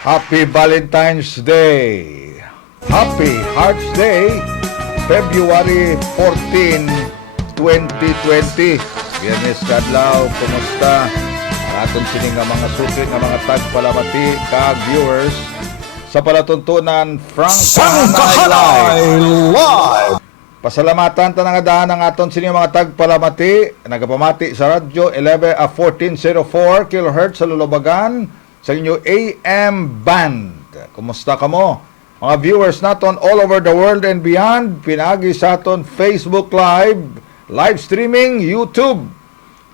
Happy Valentine's Day! Happy Hearts Day! February 14, 2020. Biyernes kadlaw, kumusta? Ang aton sining nga mga suki nga mga tagpalamati kag viewers sa palatuntunan Rondahanay Live. Pasalamatan ta nga daan ang aton sining mga tagpalamati, nagapamati sa radyo 1404 kHz sa Lulubagan sa inyo AM band. Kumusta kamo? Mga viewers naton all over the world and beyond, pinagi sa aton Facebook Live, live streaming, YouTube.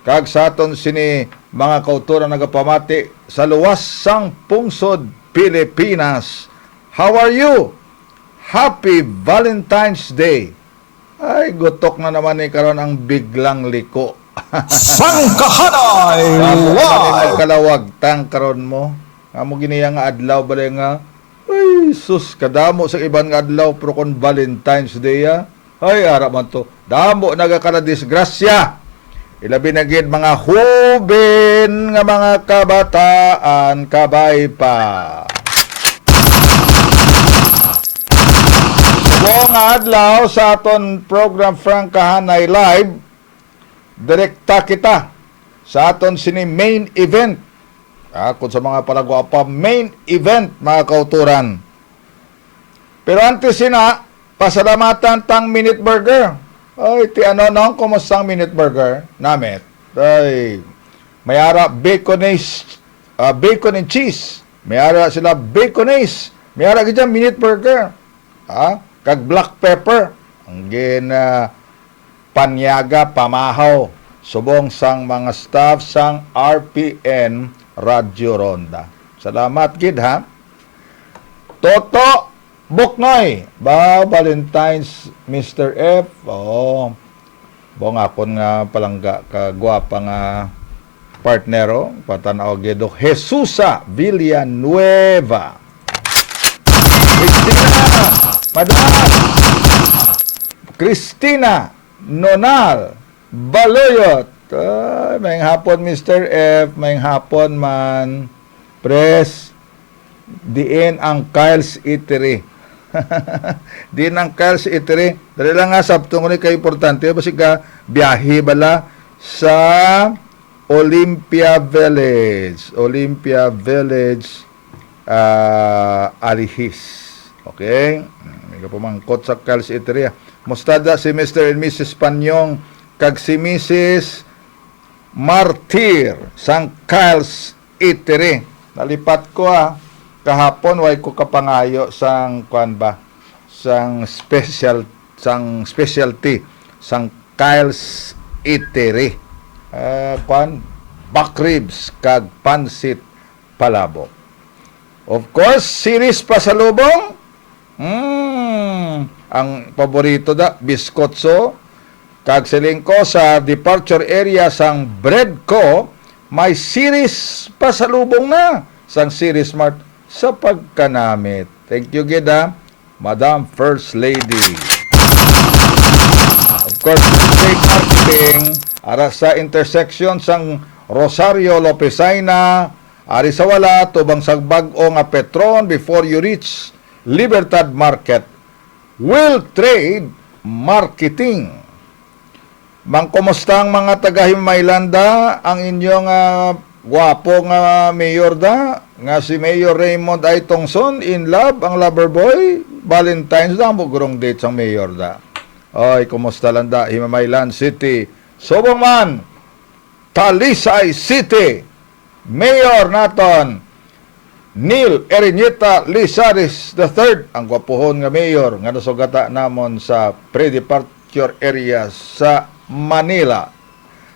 Kag sa aton sini mga kauturan nagapamati sa luwas sang pungsod Pilipinas. How are you? Happy Valentine's Day. Ay, gutok na naman ni karon ang biglang liko. Sangkahanay Live! Kalawag tang karon mo. Amo giniya nga adlaw balay nga. Ay, sus, kadamo sa ibang nga adlaw pero kon Valentine's Day ay ara man to. Damo nagakala disgrasya. Ilabi na gid mga hubin nga mga kabataan kabay pa. Bong adlaw sa aton program Rondahanay Live. Direkta kita sa aton sini main event. Kung sa mga palagwapa, main event mga kauturan. Pero antes sina, pasalamatan tang Minute Burger. Ay, ti ano nang kumusta ang Minute Burger? Namit. Ay, mayara baconaise, bacon and cheese. Mayara sila baconaise. Mayara gidyan Minute Burger. Kag black pepper. Ang panyaga, pamahaw, subong sang mga staff sang RPN Radyo Ronda. Salamat gid ha. Toto Buknoy, ba Valentine's Mr. F. Bong akon nga palangga kagwapa nga partnero, patanaw gido Jesusa Villanueva. Christina Nonal Baloyot. May hapon Mr. F, may hapon man Pres. Diin ang Kyle's Eatery. Diin ang Kyle's Eatery. Dali lang nga sabtong ni kay importante basi ka biyahe bala sa Olympia Village. Olympia Village Alihis. Okay? May kapamangkot sa Kyle's Eatery. Mustada si Mr. and Mrs. Panyong kag si Mrs. Martir sang Kyle's Eatery. Nalipat ko kahapon way ko kapangayo sang kuan ba sang specialty sang Kyle's Eatery. Kuan back ribs kag pansit palabok. Of course, series pasalubong. Ang paborito biskotso kag silingko sa departure area sang bread ko may series pasalubong na sang series smart sa pagkanamit. Thank you gida Madam First Lady. Of course, trade marketing ara sa intersection sang Rosario Lopezaina ari sa wala tubang sagbag-o nga Petron before you reach Libertad Market. Will Trade Marketing. Mangkumusta ang mga taga-Himaylanda, ang inyong gwapo nga mayor nga si Mayor Raymond I. Tongson, in love, ang lover boy, Valentine's da, mugurong date sang mayor da. Oy, kumusta lang da, Himamaylan City. Subong man, Talisay City, Mayor naton, Neil Erinita Lizares III, ang gwapohon nga mayor nga nasugata namon sa pre-departure area sa Manila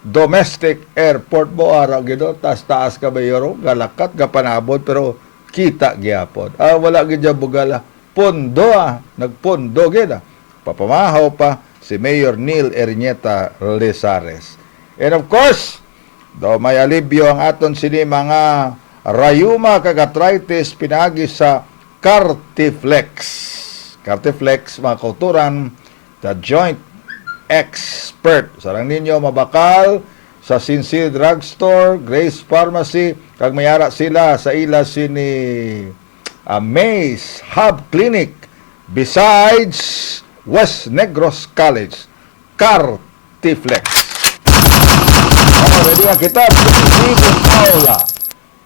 Domestic Airport. Boara gido taas ka mayor galakat gapanabot pero kita gyapon. Wala gid bugala pondo nagpondo gid papamahaw pa si Mayor Neil Erinita Lizares. And of course, daw may alibyo ang aton sini mga rayuma kag arthritis pinagi sa Cartiflex. Cartiflex mga kauturan, the joint expert. Sarang ninyo mabakal sa Sincere Drugstore, Grace Pharmacy, kag mayara sila sa ila sini Maze Hub Clinic besides West Negros College, Cartiflex. Ready na kita, Paula,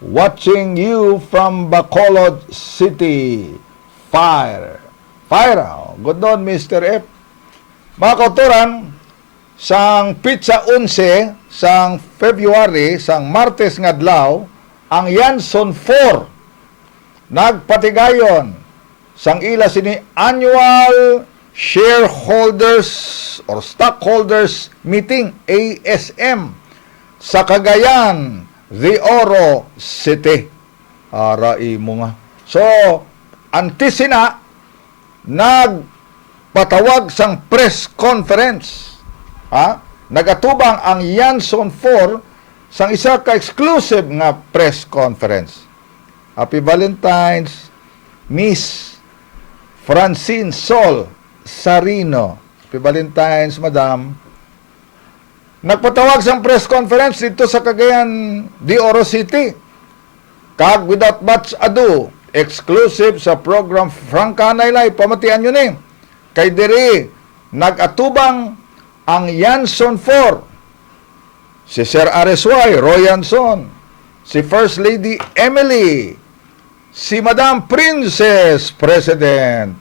watching you from Bacolod City. Fire. Good on, Mr. F. Mga kauturan, sang Pizza 11, sang February, sang Martes ngadlaw, ang Yanson 4 nagpatigayon sang ila sini annual shareholders or stockholders meeting, ASM, sa Cagayan de Oro City. Arai mo nga. So, antisina nagpatawag sang press conference. Nagatubang ang Yanson 4 sang isa ka exclusive nga press conference. Happy Valentine's, Miss Francine Sol Sarino. Happy Valentine's, Madam. Nagpatawag sang press conference dito sa Cagayan de Oro City. Kag without much ado, exclusive sa program Rondahanay Live, pamatian nyo ni. Kay diri, nagatubang ang Yanson 4. Si Sir RSY, Roy Yanson. Si First Lady Emily. Si Madam Princess President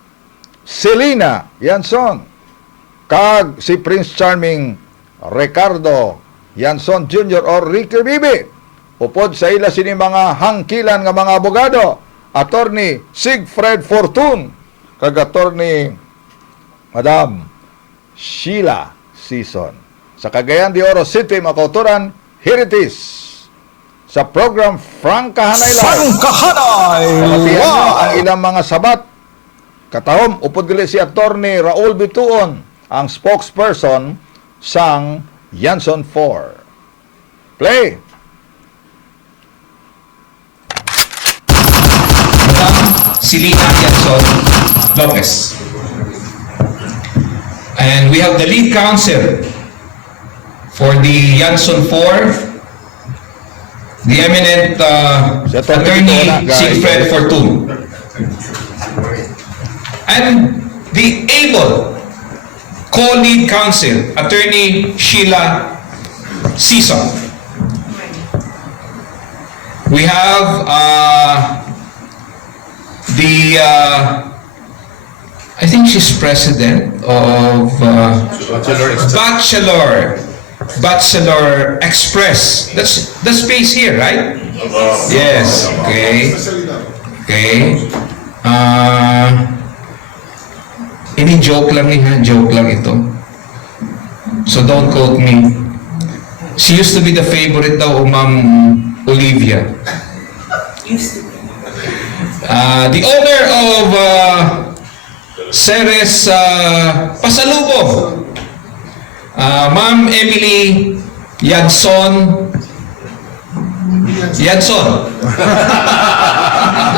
Selena Yanson. Kag si Prince Charming Ricardo Yanson Jr. or Ricky Bibi. Upod sa ila sini mga hangkilan nga mga abogado. Attorney Sigfred Fortun. Kag Attorney Madam Sheila Season. Sa Cagayan de Oro City, mga kauturan, here it is. Sa program Rondahanay Live. Rondahanay Live! Ang ilang mga sabat. Katahom, upod gali si Attorney Raul Bituon, ang spokesperson sang Yanson 4. Play! Selena Yanson Lopez. And we have the lead counsel for the Yanson 4, the eminent attorney Sigfred Fortun. And the able co-lead counsel, attorney Sheila Season. We have I think she's president of Bachelor Express. That's the space here, right? Yes. Okay. Ini joke lang joke lang ito. So don't quote me. She used to be the favorite daw of Ma'am Olivia. The owner of Ceres Pasalubong, Ma'am Emily Yanson.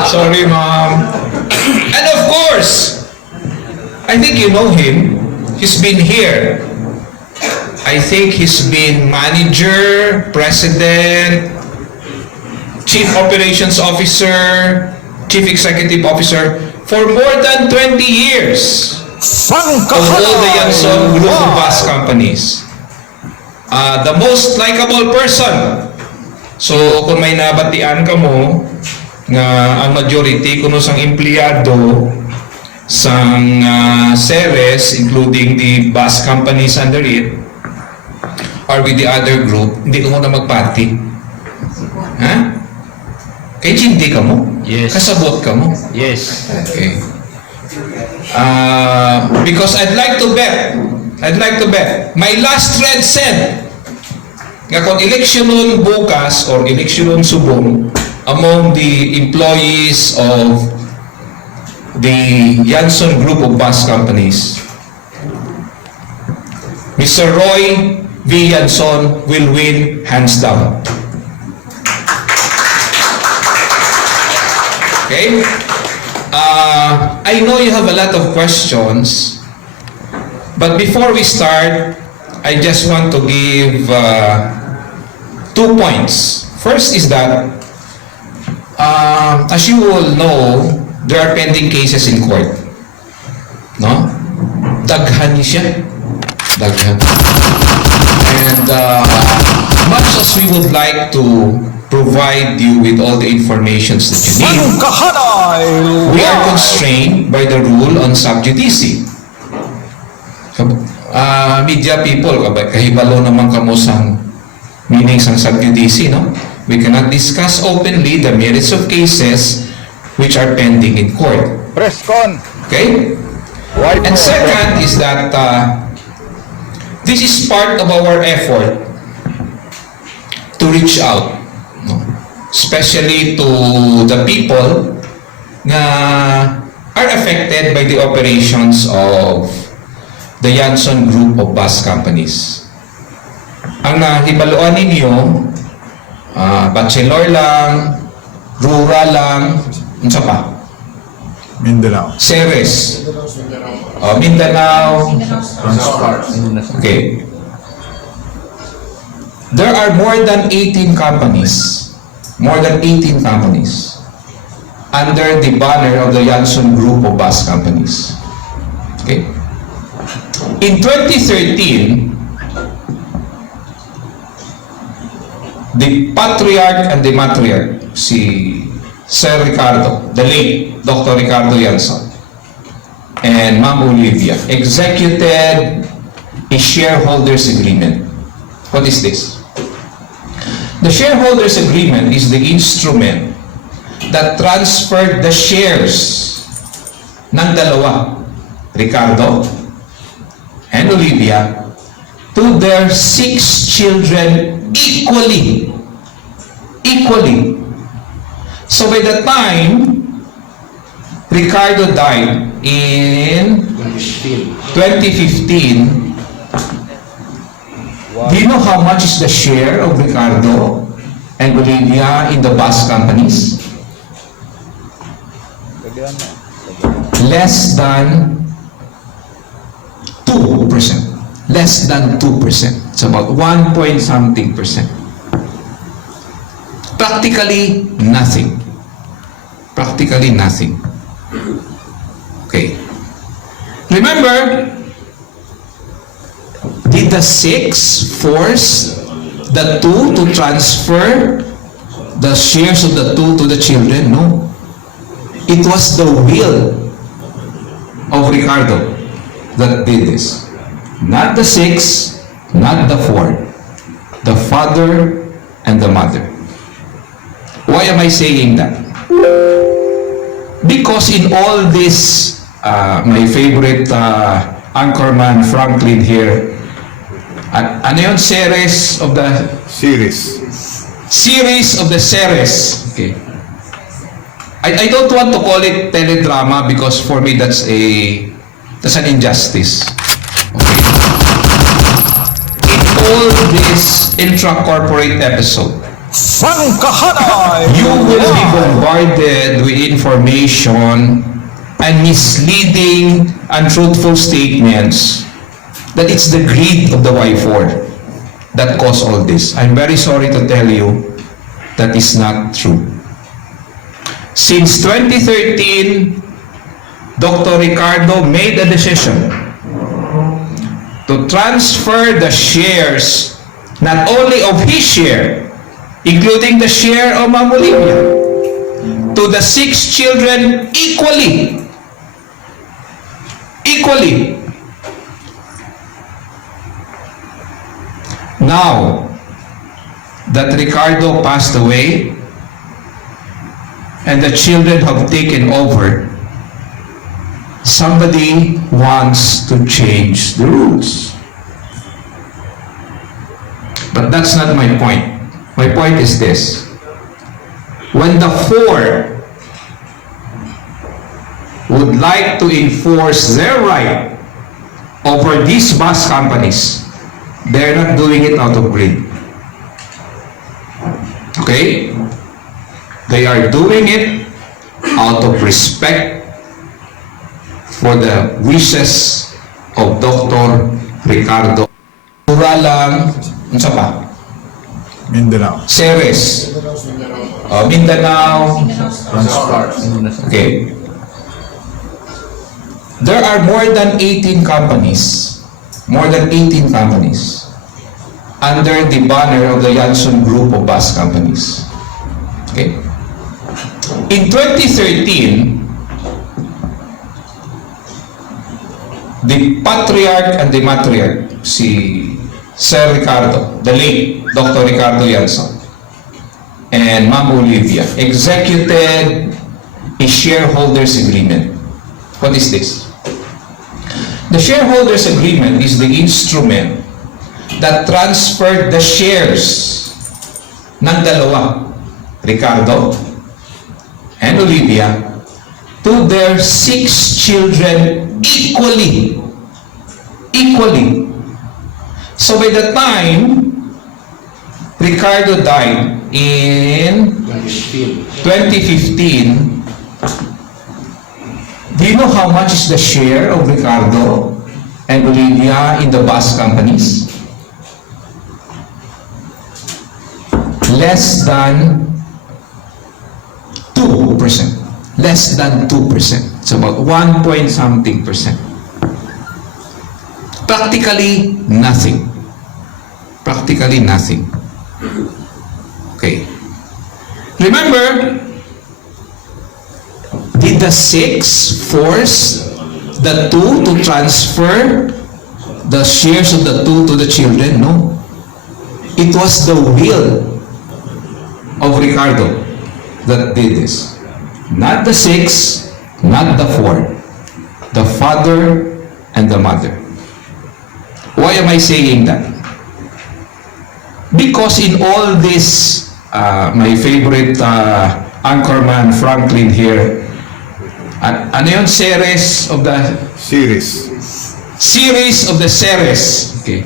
Sorry, Ma'am. And of course, I think you know him. He's been here. I think he's been manager, president, chief operations officer, chief executive officer for more than 20 years of all the Yanson group of bus companies. The most likable person. So, kung may nabatian ka mo nga ang majority kuno sang empleyado sang Ceres, including the bus companies under it, or with the other group, hindi ka muna magpati. Ha? Kaya hindi ka mo? Yes. Kasabot ka mo? Yes. Okay. Because I'd like to bet, my last red cent, nga kung eleksyon nun bukas or eleksyon nun subong among the employees of the Yanson group of bus companies, Mr. Roy V. Yanson will win hands down. Okay? I know you have a lot of questions, but before we start, I just want to give 2 points. First is that, as you all know, there are pending cases in court. No? Daghan ni siya. Daghan. And much as we would like to provide you with all the information that you need, we are constrained by the rule on sub judice. Media people, kahibalo naman kamo sang meaning sang sub judice, no? We cannot discuss openly the merits of cases which are pending in court. Press con. Okay? Why And second is that this is part of our effort to reach out, no? Especially to the people na are affected by the operations of the Yanson Group of bus companies. Ang nahibaluan ninyo, bachelor lang, rural lang, unsa pa? Mindanao. Ceres. Mindanao. Okay. There are more than 18 companies. More than 18 companies under the banner of the Yanson Group of bus companies. Okay. In 2013, the patriarch and the matriarch, si Sir Ricardo, the late Dr. Ricardo Yanson, and Ma'am Olivia, executed a shareholders agreement. What is this? The shareholders agreement is the instrument that transferred the shares ng dalawa, Ricardo and Olivia, to their 6 children equally. Equally. So by the time Ricardo died in 2015, do you know how much is the share of Ricardo and Olivia in the bus companies? Less than 2%. Less than 2%. It's about 1 point something percent. Practically nothing. Practically nothing. Okay. Remember, did the 6 force the 2 to transfer the shares of the 2 to the children? No. It was the will of Ricardo that did this. Not the 6, not the 4. The father and the mother. Why am I saying that? Because in all this, my favorite anchorman Franklin here, ano yun? Series of the Ceres. Okay. I don't want to call it teledrama because for me that's an injustice. Okay. In all this intra-corporate episode, you will be bombarded with information and misleading, untruthful statements that it's the greed of the Y4 that caused all this. I'm very sorry to tell you that is not true. Since 2013, Dr. Ricardo made a decision to transfer the shares, not only of his share, including the share of Ma'am Olivia, to the 6 children equally. Equally. Now that Ricardo passed away and the children have taken over, somebody wants to change the rules. But that's not my point. My point is this. When the 4 would like to enforce their right over these bus companies, they're not doing it out of greed. Okay? They are doing it out of respect for the wishes of Dr. Ricardo. Rural lang, unsa pa? Mindanao. Ceres. Mindanao. Okay. there are more than 18 companies, under the banner of the Yanson Group of bus companies. Okay? In 2013, the patriarch and the matriarch, si Sir Ricardo, the late Dr. Ricardo Yanson, and Ma'am Olivia, executed a shareholders agreement. What is this? The shareholders agreement is the instrument that transferred the shares ng dalawa, Ricardo and Olivia, to their 6 children equally. So by the time Ricardo died in 2015, do you know how much is the share of Ricardo and Olivia in the bus companies? Less than 2%. Less than 2%. It's about 1 point something percent. Practically nothing. Practically nothing. Okay. Remember, did the 6 force the 2 to transfer the shares of the 2 to the children? No. It was the will of Ricardo that did this. Not the 6, not the 4. The father and the mother. Why am I saying that? Because in all this, my favorite anchorman Franklin here, ano yung series of the series? Okay.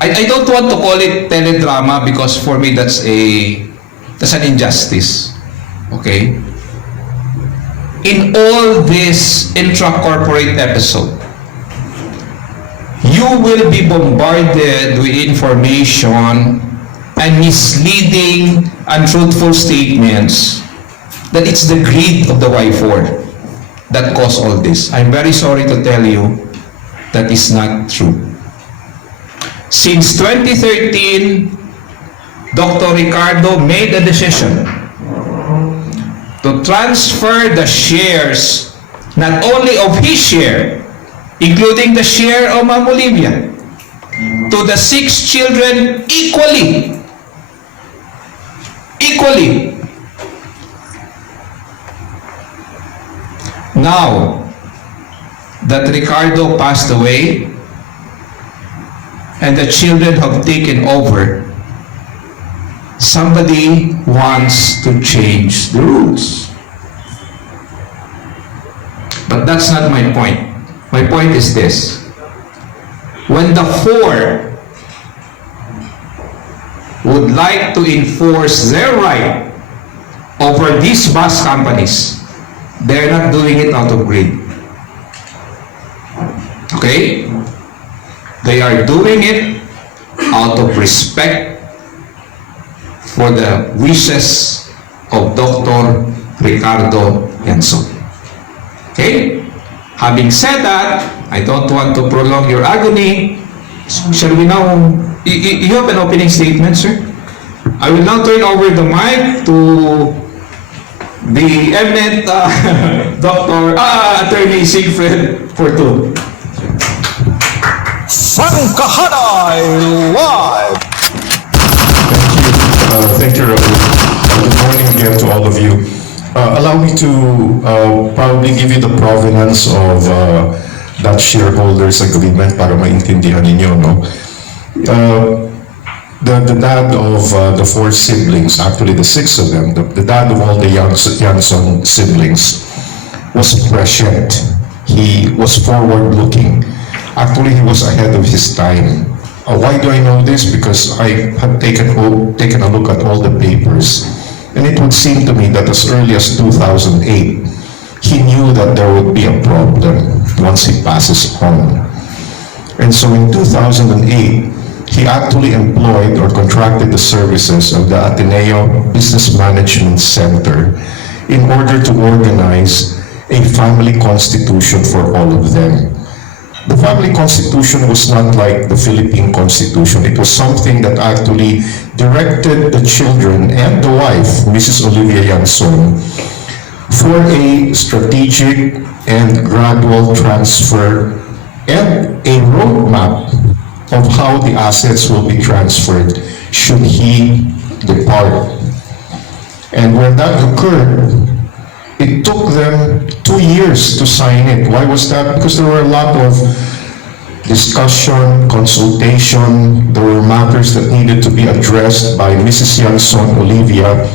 I don't want to call it teledrama because for me that's an injustice. Okay? In all this intra-corporate episode, you will be bombarded with information and misleading, untruthful statements that it's the greed of the Y4 that caused all this. I'm very sorry to tell you that is not true. Since 2013, Dr. Ricardo made a decision to transfer the shares, not only of his share, including the share of Ma'am Olivia, to the 6 children equally. Now that Ricardo passed away and the children have taken over, somebody wants to change the rules. But that's not my point. My point is this. When the 4 would like to enforce their right over these bus companies, they're not doing it out of greed. Okay? They are doing it out of respect for the wishes of Dr. Ricardo Yanson. Okay? Having said that, I don't want to prolong your agony. Shall we now... You have an opening statement, sir? I will now turn over the mic to the eminent Attorney Siegfried Fortun. Rondahanay live. Thank you, Raul. Good morning again to all of you. Allow me to probably give you the provenance of that shareholders agreement para maintindihan ninyo, no? The dad of the 4 siblings, actually the 6 of them, the dad of all the Yanson siblings was prescient. He was forward-looking. Actually, he was ahead of his time. Why do I know this? Because I had taken a look at all the papers, and it would seem to me that as early as 2008, he knew that there would be a problem once he passes on. And so in 2008, he actually employed or contracted the services of the Ateneo Business Management Center in order to organize a family constitution for all of them. The family constitution was not like the Philippine constitution. It was something that actually directed the children and the wife, Mrs. Olivia Yanson, for a strategic and gradual transfer and a roadmap of how the assets will be transferred should he depart. And when that occurred, it took them 2 years to sign it. Why was that? Because there were a lot of discussion, consultation, there were matters that needed to be addressed by Mrs. Yanson Olivia,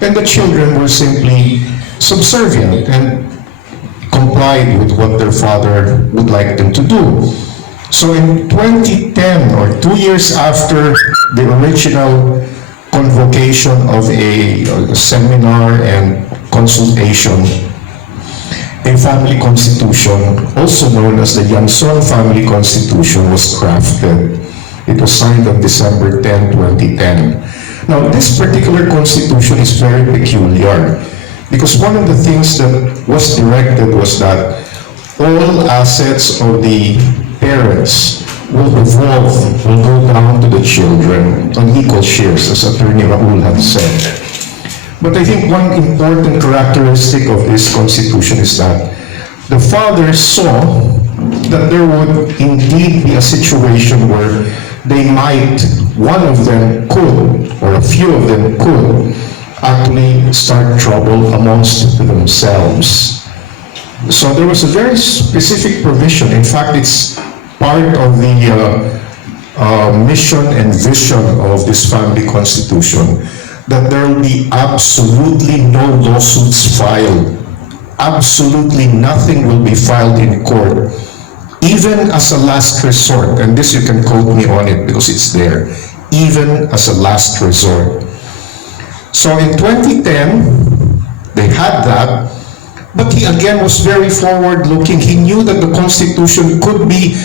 and the children were simply subservient and complied with what their father would like them to do. So in 2010, or 2 years after the original convocation of a seminar and consultation, a family constitution, also known as the Yanson Family Constitution, was crafted. It was signed on December 10, 2010. Now, this particular constitution is very peculiar because one of the things that was directed was that all assets of the parents will evolve, will go down to the children on equal shares, as Attorney Raul had said. But I think one important characteristic of this constitution is that the fathers saw that there would indeed be a situation where they might, one of them could, or a few of them could, actually start trouble amongst themselves. So there was a very specific provision. In fact, it's part of the mission and vision of this family constitution, that there will be absolutely no lawsuits filed. Absolutely nothing will be filed in court, even as a last resort. And this you can quote me on it because it's there. Even as a last resort. So in 2010, they had that, but he again was very forward-looking. He knew that the Constitution could be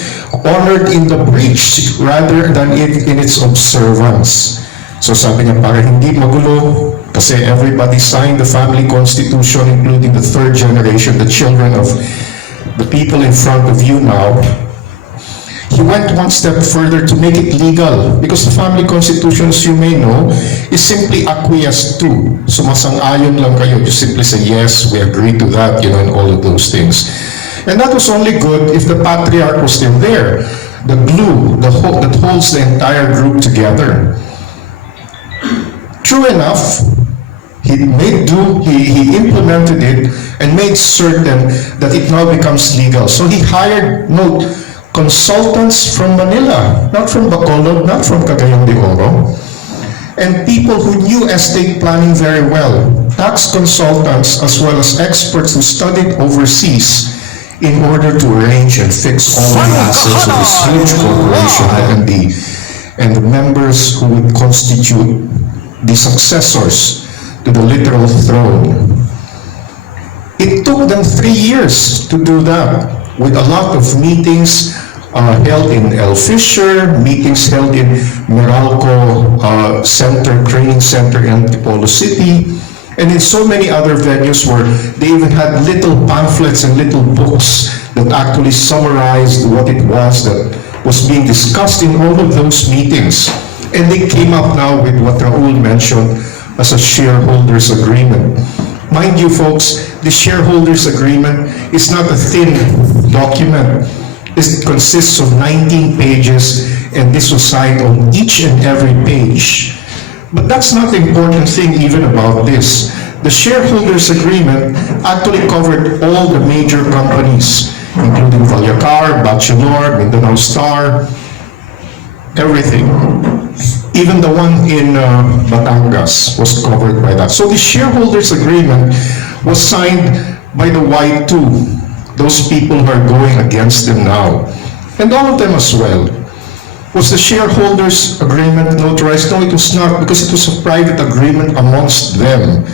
honored in the breach rather than in its observance. So sabi niya, para hindi magulo, kasi everybody signed the family constitution, including the third generation, the children of the people in front of you now. He went one step further to make it legal, because the family constitution, as you may know, is simply acquiesced to. Sumasang-ayon lang kayo. You simply say, yes, we agree to that, and all of those things. And that was only good if the patriarch was still there, the glue that holds the entire group together. True enough, he implemented it and made certain that it now becomes legal. So he hired, note, consultants from Manila, not from Bacolod, not from Cagayan de Oro, and people who knew estate planning very well, tax consultants as well as experts who studied overseas in order to arrange and fix all the assets of this huge corporation and the members who would constitute the successors to the literal throne. It took them 3 years to do that, with a lot of meetings held in El Fisher, meetings held in Meralco Training Center in Antipolo City, and in so many other venues where they even had little pamphlets and little books that actually summarized what it was that was being discussed in all of those meetings. And they came up now with what Raul mentioned as a shareholders agreement. Mind you, folks, the shareholders agreement is not a thin document. It consists of 19 pages, and this was signed on each and every page. But that's not the important thing even about this. The shareholders agreement actually covered all the major companies, including Valyacar, Bachelor, Mindanao Star, everything. Even the one in Batangas was covered by that. So the shareholders agreement was signed by the Y2, those people who are going against them now, and all of them as well. Was the shareholders agreement notarized? No, it was not, because it was a private agreement amongst them.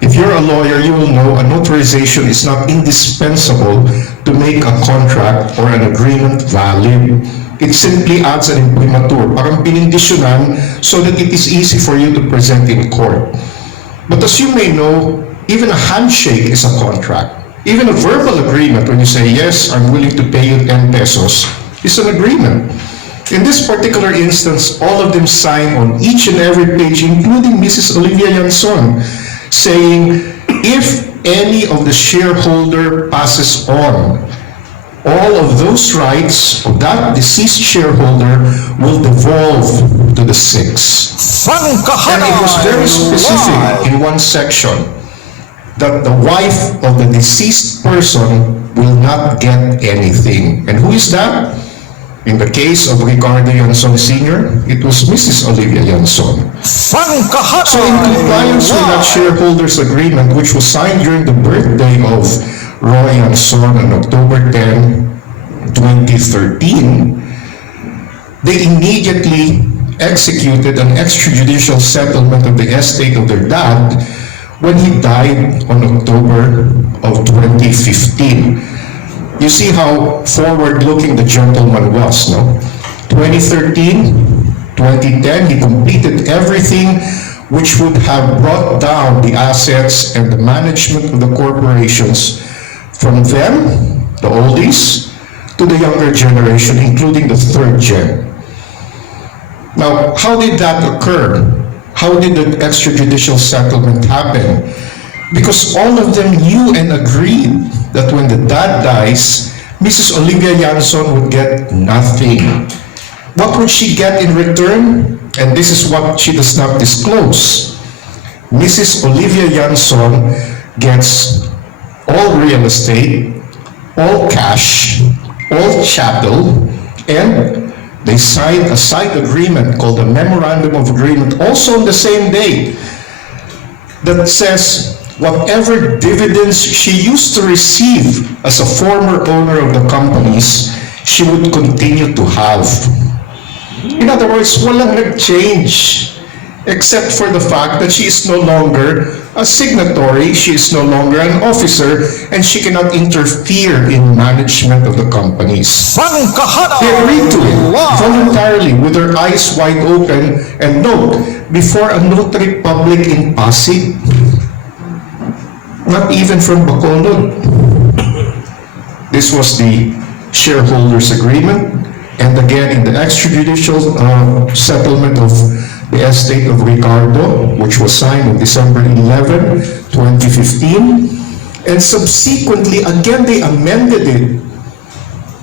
If you're a lawyer, you will know a notarization is not indispensable to make a contract or an agreement valid. It simply adds an imprimatur, parang pinindisyonan, so that it is easy for you to present in court. But as you may know, even a handshake is a contract. Even a verbal agreement, when you say, yes, I'm willing to pay you 10 pesos, is an agreement. In this particular instance, all of them sign on each and every page, including Mrs. Olivia Yanson, saying, if any of the shareholder passes on, all of those rights of that deceased shareholder will devolve to the six. And it was very specific in one section that the wife of the deceased person will not get anything. And who is that? In the case of Ricardo Yanson Sr., it was Mrs. Olivia Yanson. So in compliance with that shareholders agreement, which was signed during the birthday of Roy Yanson on October 10, 2013, they immediately executed an extrajudicial settlement of the estate of their dad when he died on October of 2015. You see how forward-looking the gentleman was, no? 2013, 2010, he completed everything which would have brought down the assets and the management of the corporations from them, the oldies, to the younger generation, including the third gen. Now, how did that occur? How did the extrajudicial settlement happen? Because all of them knew and agreed that when the dad dies, Mrs. Olivia Yanson would get nothing. What would she get in return? And this is what she does not disclose. Mrs. Olivia Yanson gets all real estate, all cash, all chattel, and they signed a side agreement called a Memorandum of Agreement, also on the same day, that says whatever dividends she used to receive as a former owner of the companies, she would continue to have. In other words, walang nag-change, except for the fact that she is no longer a signatory, she is no longer an officer, and she cannot interfere in management of the companies. They agreed to it voluntarily with their eyes wide open, and note, before a notary public in Pasig, not even from Bacolod. This was the shareholders agreement, and again in the extrajudicial settlement of the estate of Ricardo, which was signed on December 11, 2015, and subsequently again they amended it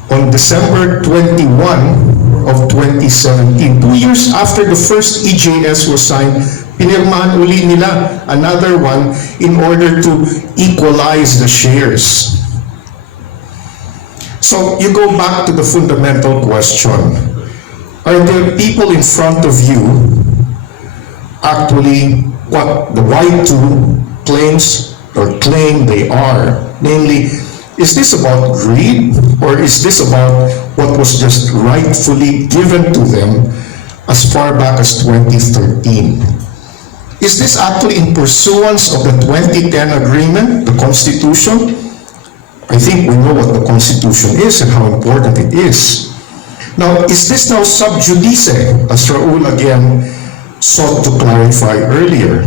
on December 21 of 2017. 2 years after the first EJS was signed, pinirmahan uli nila another one in order to equalize the shares. So you go back to the fundamental question. Are there people in front of you actually what the Y2 claims or claim they are? Namely, is this about greed, or is this about what was just rightfully given to them as far back as 2013? Is this actually in pursuance of the 2010 agreement, the Constitution? I think we know what the Constitution is and how important it is. Now, is this now sub judice, as Raul again sought to clarify earlier?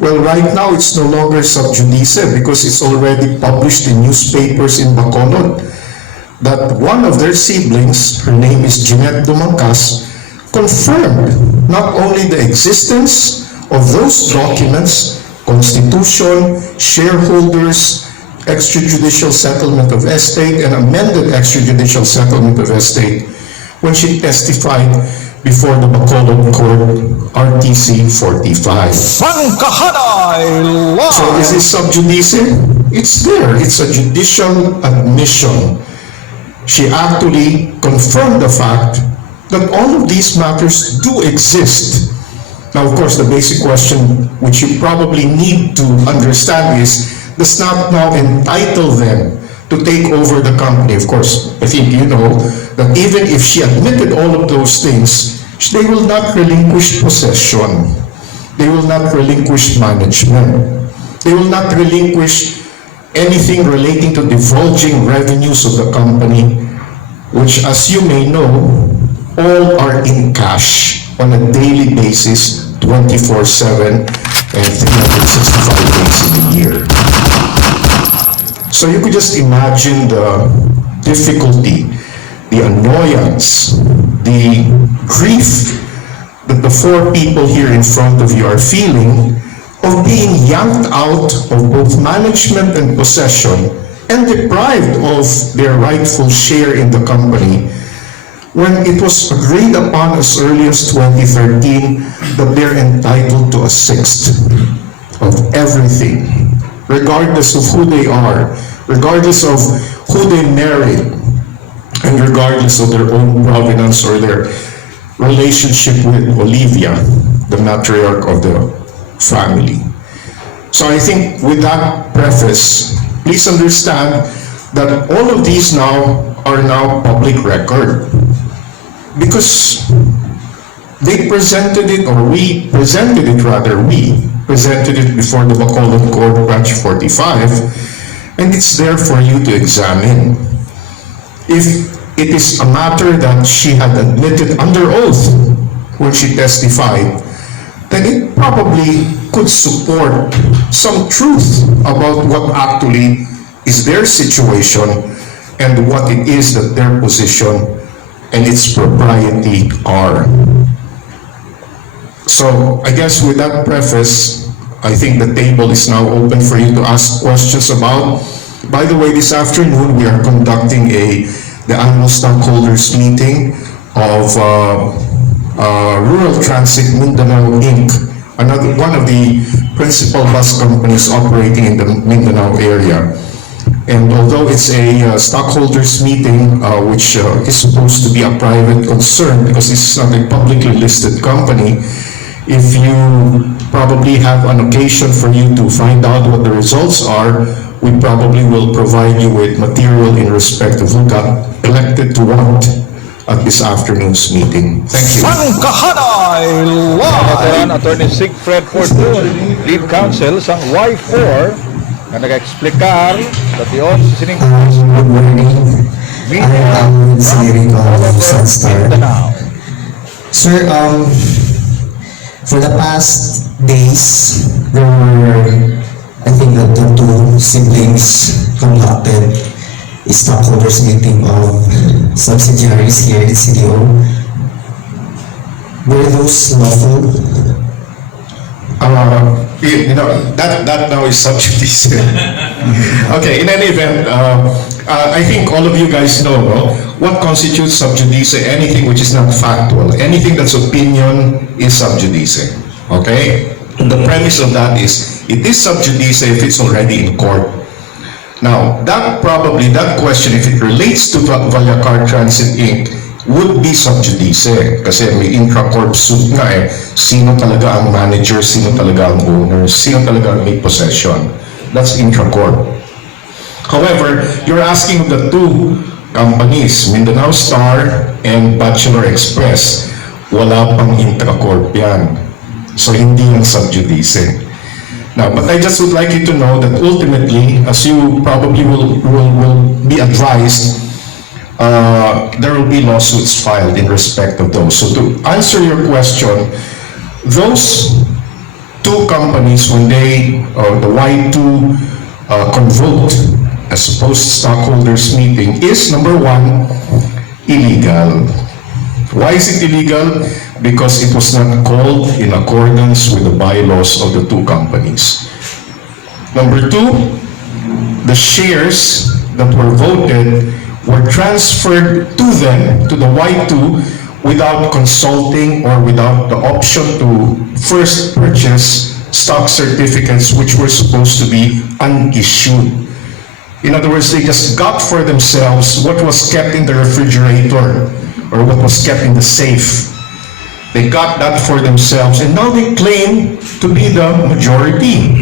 Well, right now it's no longer sub judice because it's already published in newspapers in Bacolod that one of their siblings, her name is Jeanette Dumangkas, confirmed not only the existence of those documents, Constitution, shareholders, extrajudicial settlement of estate, and amended extrajudicial settlement of estate when she testified before the Bacolod Court, RTC 45. So is it sub judice? It's there. It's a judicial admission. She actually confirmed the fact that all of these matters do exist. Now, of course, the basic question which you probably need to understand is, does not now entitle them to take over the company. Of course, I think you know that even if she admitted all of those things, they will not relinquish possession. They will not relinquish management. They will not relinquish anything relating to divulging revenues of the company, which, as you may know, all are in cash on a daily basis, 24/7 and 365 days in a year. So you could just imagine the difficulty, the annoyance, the grief that the four people here in front of you are feeling of being yanked out of both management and possession and deprived of their rightful share in the company when it was agreed upon as early as 2013 that they're entitled to a sixth of everything, regardless of who they are, regardless of who they married, and regardless of their own provenance or their relationship with Olivia, the matriarch of the family. So I think with that preface, please understand that all of these now are now public record because they presented it, or we presented it before the Bacolod Court, Branch 45, and it's there for you to examine. If it is a matter that she had admitted under oath when she testified, then it probably could support some truth about what actually is their situation and what it is that their position and its propriety are. So I guess with that preface, I think the table is now open for you to ask questions about. By the way, this afternoon we are conducting the annual stockholders meeting of Rural Transit Mindanao Inc., one of the principal bus companies operating in the Mindanao area. And although it's a stockholders meeting, which is supposed to be a private concern because this is not a publicly listed company, if you probably have an occasion for you to find out what the results are, we probably will provide you with material in respect of who got elected to what at this afternoon's meeting. Thank you. Rondahanay Live! Veteran Attorney Sigfred Fortun, lead counsel sa Y4 na nag-explikar that yon sining Good morning. I am Siri of Sunstar. Sir, for the past days, there were, I think, the two siblings conducted a stockholders meeting of subsidiaries here in CDO. Were those lawful? That now is subjudice. Okay, in any event, I think all of you guys know, no? What constitutes subjudice. Anything which is not factual, anything that's opinion is subjudice. Okay? The premise of that is, it is subjudice if it's already in court. Now, that question, if it relates to Vallacar Transit Inc., would be subjudice kasi may intra-corp suit nga sino talaga ang manager, sino talaga ang owner, sino talaga ang may possession. That's intra-corp. However, you're asking the two companies, Mindanao Star and Bachelor Express, wala pang intra-corp yan. So hindi yung subjudice. Now, but I just would like you to know that ultimately, as you probably will be advised, there will be lawsuits filed in respect of those. So to answer your question, those two companies, when they, the Y2 convoked a supposed stockholders meeting, is number one, illegal. Why is it illegal? Because it was not called in accordance with the bylaws of the two companies. Number two, the shares that were voted were transferred to them, to the Y2, without consulting or without the option to first purchase stock certificates which were supposed to be unissued. In other words, they just got for themselves what was kept in the refrigerator or what was kept in the safe. They got that for themselves and now they claim to be the majority.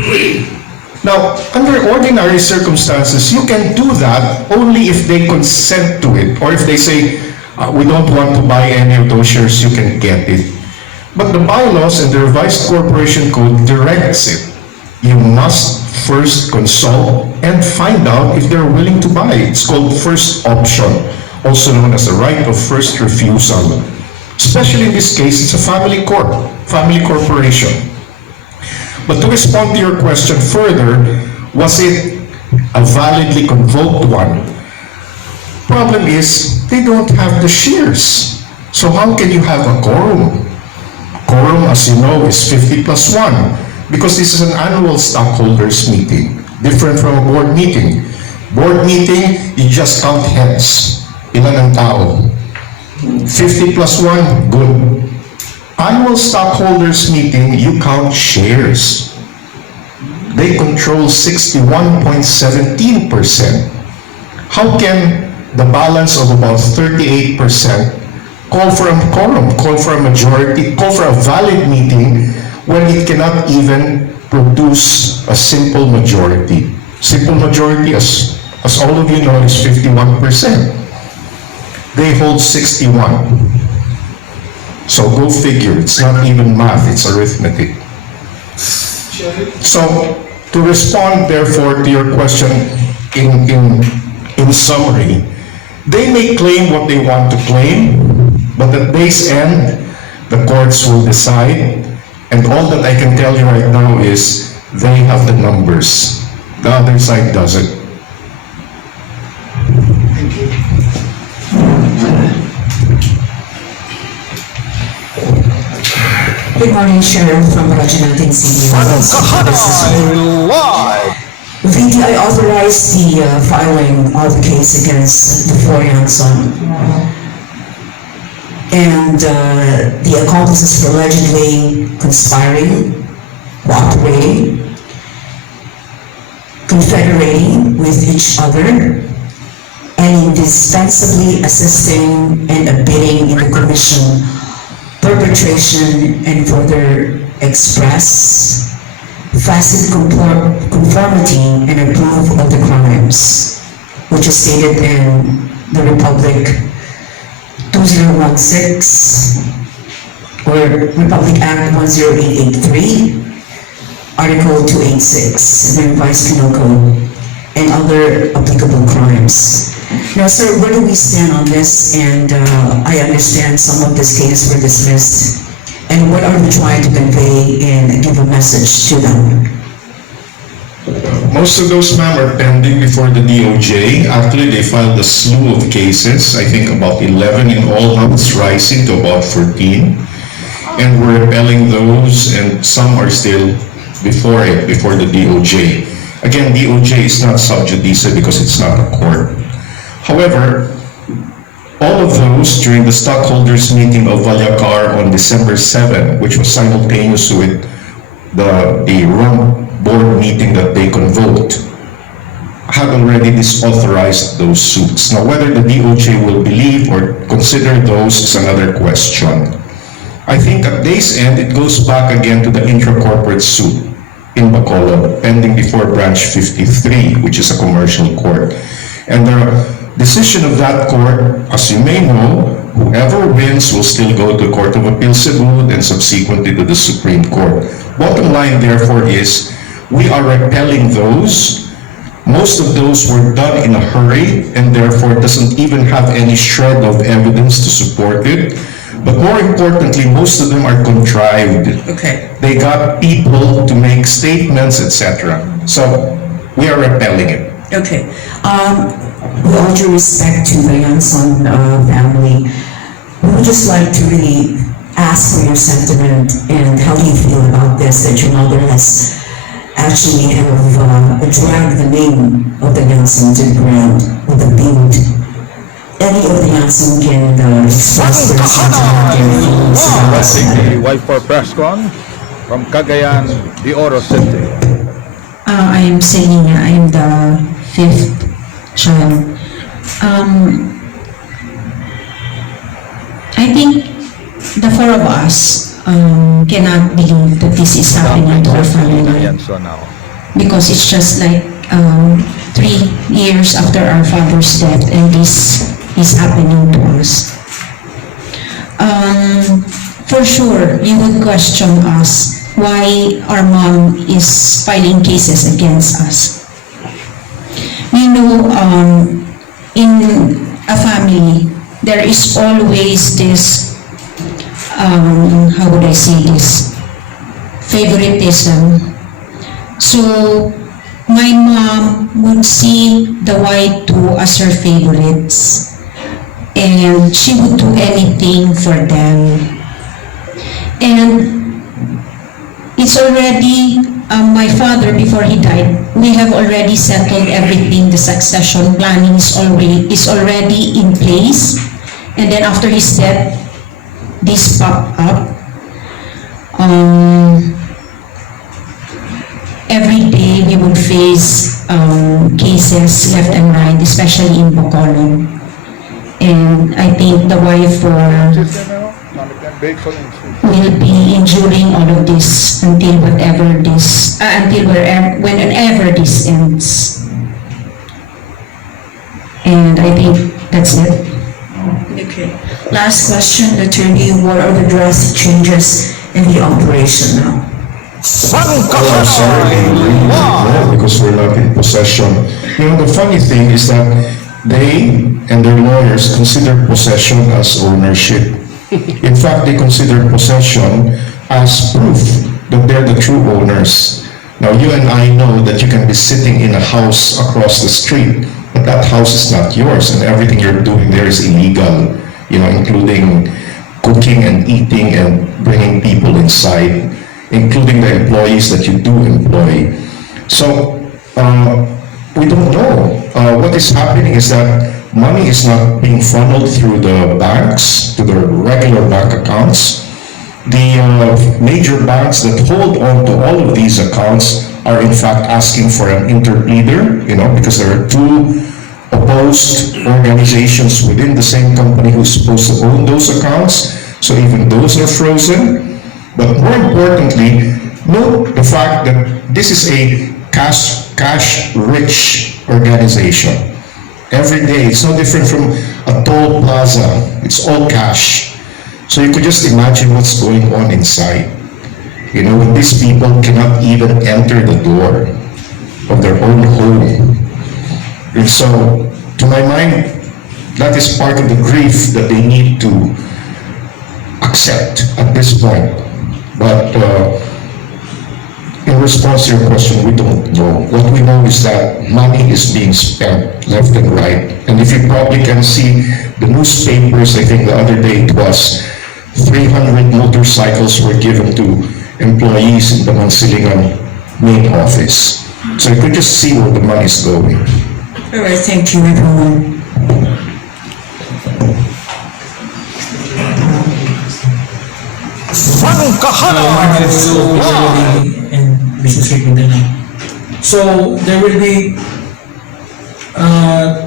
Now, under ordinary circumstances, you can do that only if they consent to it, or if they say, we don't want to buy any of those shares, you can get it. But the bylaws and the revised corporation code directs it. You must first consult and find out if they're willing to buy. It's called first option, also known as the right of first refusal. Especially in this case, it's a family corporation. But to respond to your question further, was it a validly convoked one. Problem is, they don't have the shares. So how can you have a quorum? Quorum, as you know, is 50 plus 1 because this is an annual stockholders meeting, different from a board meeting. Board meeting, you just count heads. Ilan ang tao? 50 plus 1, good. Annual stockholders meeting, you count shares. They control 61.17%. How can the balance of about 38% call for a quorum, call for a majority, call for a valid meeting when it cannot even produce a simple majority? Simple majority, as all of you know, is 51%. They hold 61. So go figure, it's not even math, it's arithmetic. So, to respond therefore to your question in summary, they may claim what they want to claim, but at day's end, the courts will decide, and all that I can tell you right now is they have the numbers. The other side doesn't. Good morning, Cheryl from Rondahanay Sa Udto. Live. VTI authorized the filing of the case against the four young son and the accomplices for allegedly conspiring, cooperating, confederating with each other, and indispensably assisting and abetting in the commission, perpetration, and further express facet conformity and approve of the crimes, which is stated in the Republic 2016 or Republic Act 10883, Article 286, the Revised Penal Code, and other applicable crimes. Now, sir, where do we stand on this? And I understand some of these cases were dismissed. And what are we trying to convey and give a message to them? Most of those, ma'am, are pending before the DOJ. Actually, they filed a slew of cases, I think about 11 in all, now it's rising to about 14. And we're repelling those, and some are still before the DOJ. Again, DOJ is not sub judice because it's not a court. However, all of those during the stockholders meeting of Valyacar on December 7, which was simultaneous with the wrong board meeting that they convoked, had already disauthorized those suits. Now, whether the DOJ will believe or consider those is another question. I think at day's end, it goes back again to the intra-corporate suit in Bacolod, pending before Branch 53, which is a commercial court. And the decision of that court, as you may know, whoever wins will still go to the Court of Appeal Cebu and subsequently to the Supreme Court. Bottom line, therefore, is we are repelling those. Most of those were done in a hurry and therefore doesn't even have any shred of evidence to support it. But more importantly, most of them are contrived. Okay. They got people to make statements, etc. So we are repelling it. Okay. With all due respect to the Yanson family, we would just like to really ask for your sentiment and how do you feel about this, that your mother has actually dragged the name of the Yanson to the ground with a beard. Any of the Yanson can express their sentiment, their feelings about this Presenting the matter. wife for Prescon from Cagayan de Oro City. I am Selena. I am the fifth child. I think the four of us cannot believe that this is happening to our family Yan so now. because it's just like 3 years after our father's death and this is happening to us. For sure, you would question us why our mom is filing cases against us. You know, in a family, there is always this, how would I say this, favoritism. So, my mom would see the white two as her favorites. And she would do anything for them. And it's already, my father, before he died, we have already settled everything. The succession planning is already in place. And then after his death, this popped up. Every day we would face cases left and right, especially in Bacolod. And I think the wife will be enduring all of this until whenever this ends. And I think that's it. Okay. Last question, Attorney, what are the drastic changes in the operation now? Because we're not in possession. You know, the funny thing is that they and their lawyers consider possession as ownership. In fact, they consider possession as proof that they're the true owners. Now, you and I know that you can be sitting in a house across the street, but that house is not yours, and everything you're doing there is illegal, you know, including cooking and eating and bringing people inside, including the employees that you do employ. So, we don't know. What is happening is that money is not being funneled through the banks, to the regular bank accounts. The major banks that hold on to all of these accounts are in fact asking for an interpleader, you know, because there are two opposed organizations within the same company who's supposed to own those accounts. So even those are frozen. But more importantly, note the fact that this is a cash-rich organization. Every day, it's no different from a toll plaza. It's all cash. So you could just imagine what's going on inside. You know, these people cannot even enter the door of their own home. And so, to my mind, that is part of the grief that they need to accept at this point. But in response to your question, we don't know. What we know is that money is being spent left and right. And if you probably can see the newspapers, I think the other day it was 300 motorcycles were given to employees in the Mansilingan main office. So you could just see where the money is going. All right, thank you, everyone. And business week Mindanao. So there will be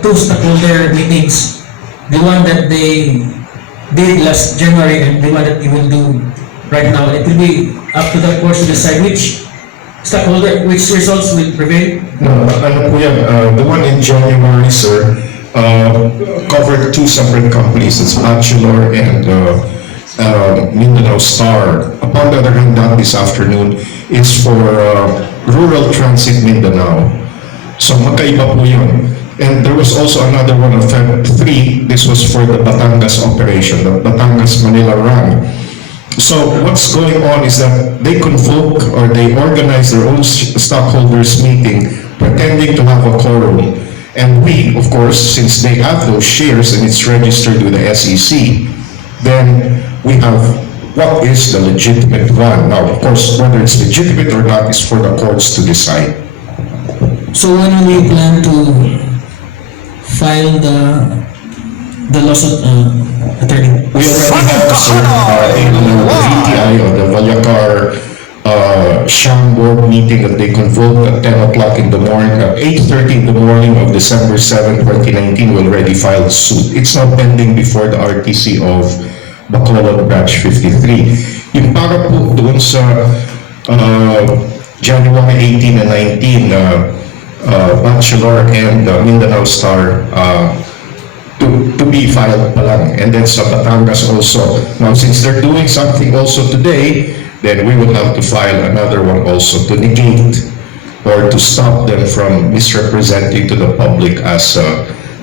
two stakeholder meetings. The one that they did last January and the one that you will do right now. It will be up to the course to decide which stakeholder, which results will prevail. No, ano po yan, the one in January, sir, covered two separate companies. It's Bachelor and Mindanao Star. Upon the other hand, that this afternoon is for Rural Transit Mindanao. So magkaiba po yun. And there was also another one on Feb 3. This was for the Batangas operation, the Batangas-Manila run. So what's going on is that they convoke or they organize their own stockholders meeting pretending to have a quorum. And we, of course, since they have those shares and it's registered with the SEC, then we have what is the legitimate one. Now, of course, whether it's legitimate or not is for the courts to decide. So when will you plan to file the lawsuit, attorney? We already have, sir, in the VTI or the Valyacar Sham board meeting that they convoked at 10 o'clock in the morning, 8:30 in the morning of December 7, 2019, we already filed suit. It's now pending before the RTC of Bacolod Branch 53. Yung para po doon sa January 18 and 19, Bachelor and Mindanao Star, to be filed pa lang. And then sa Batangas also. Now, since they're doing something also today, then we will have to file another one also to negate or to stop them from misrepresenting to the public as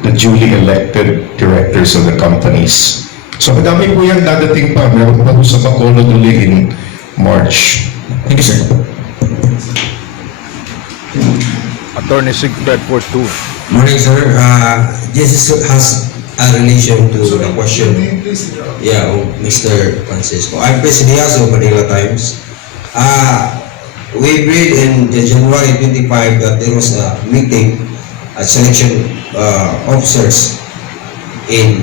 the duly elected directors of the companies. So, madami po yan dadating pa. Meron pa po sa Bacolod uli in March. Thank you, sir. Attorney Sigfred for 2. Morning, sir. This has a relation to the question, of Mr. Francisco. I'm Presidias of Manila Times. We read in the January 25 that there was a meeting at selection officers in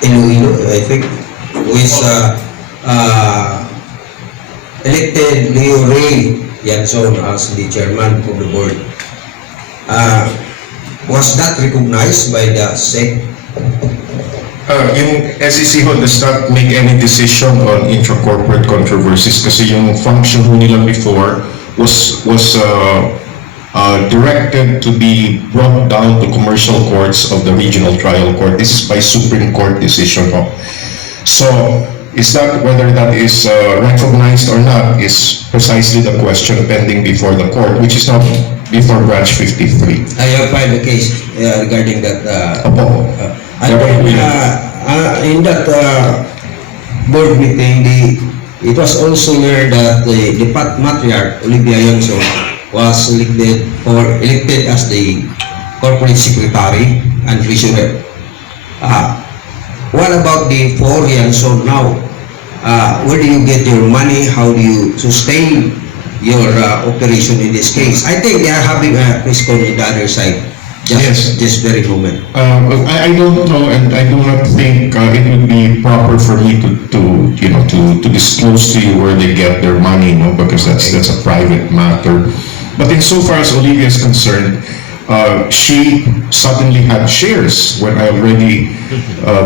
Iloilo, I think, with elected Leo Ray Yanson as the chairman of the board. Was that recognized by the SEC? Yung SEC ho does not make any decision on intra-corporate controversies kasi yung function ho nila before was directed to be brought down to commercial courts of the regional trial court. This is by Supreme Court decision ho. So, is that whether that is recognized or not is precisely the question pending before the court, which is not before Branch 53. I have filed a case regarding that. Opo. And then, in that board meeting, it was also learned that the matriarch, Olivia Yonson, was elected as the corporate secretary and treasurer. What about the four Yonson now? Where do you get your money? How do you sustain your operation in this case? I think they are having a press con on the other side. Just this very moment. I don't know, and I do not think it would be proper for me to disclose to you where they get their money, because that's a private matter. But insofar as Olivia is concerned, she suddenly had shares when I already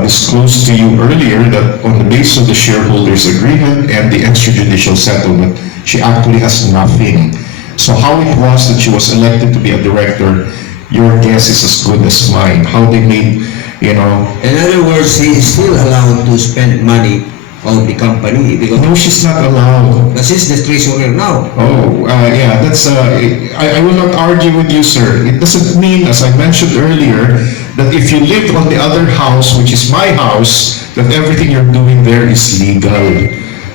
disclosed to you earlier that on the basis of the shareholders agreement and the extrajudicial settlement, she actually has nothing. So how it was that she was elected to be a director, your guess is as good as mine. How they made, In other words, he is still allowed to spend money on the company because no, she's not allowed. this is the treasurer now. Oh, yeah, that's, I will not argue with you, sir. It doesn't mean, as I mentioned earlier, that if you live on the other house, which is my house, that everything you're doing there is legal.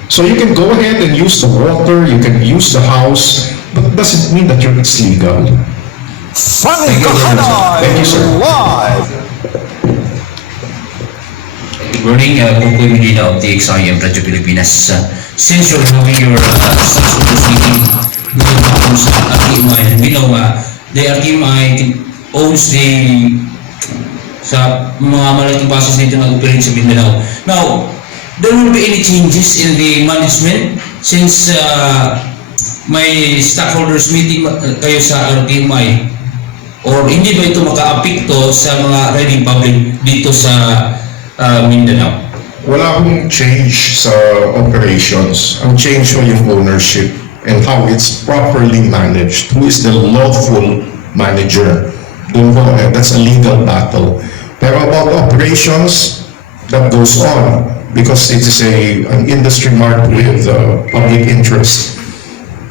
So you can go ahead and use the water, you can use the house, but it doesn't mean that it's legal. Thank you, sir. Good morning, Bukoy Medina of the XIM Radio Pilipinas. Since you're having your stockholders meeting going on sa RTMI, and we know the RTMI owns sa mga malaking bases dito nag-operate sa Mindanao. Now, there will be any changes in the management since may stockholders meeting kayo sa RTMI? Or hindi ba ito maka-apekto sa mga riding public dito sa Mindanao? Wala akong change sa operations. Ang change ko yung ownership and how it's properly managed. Who is the lawful manager? That's a legal battle. Pero about operations, that goes on because it is an industry marked with public interest.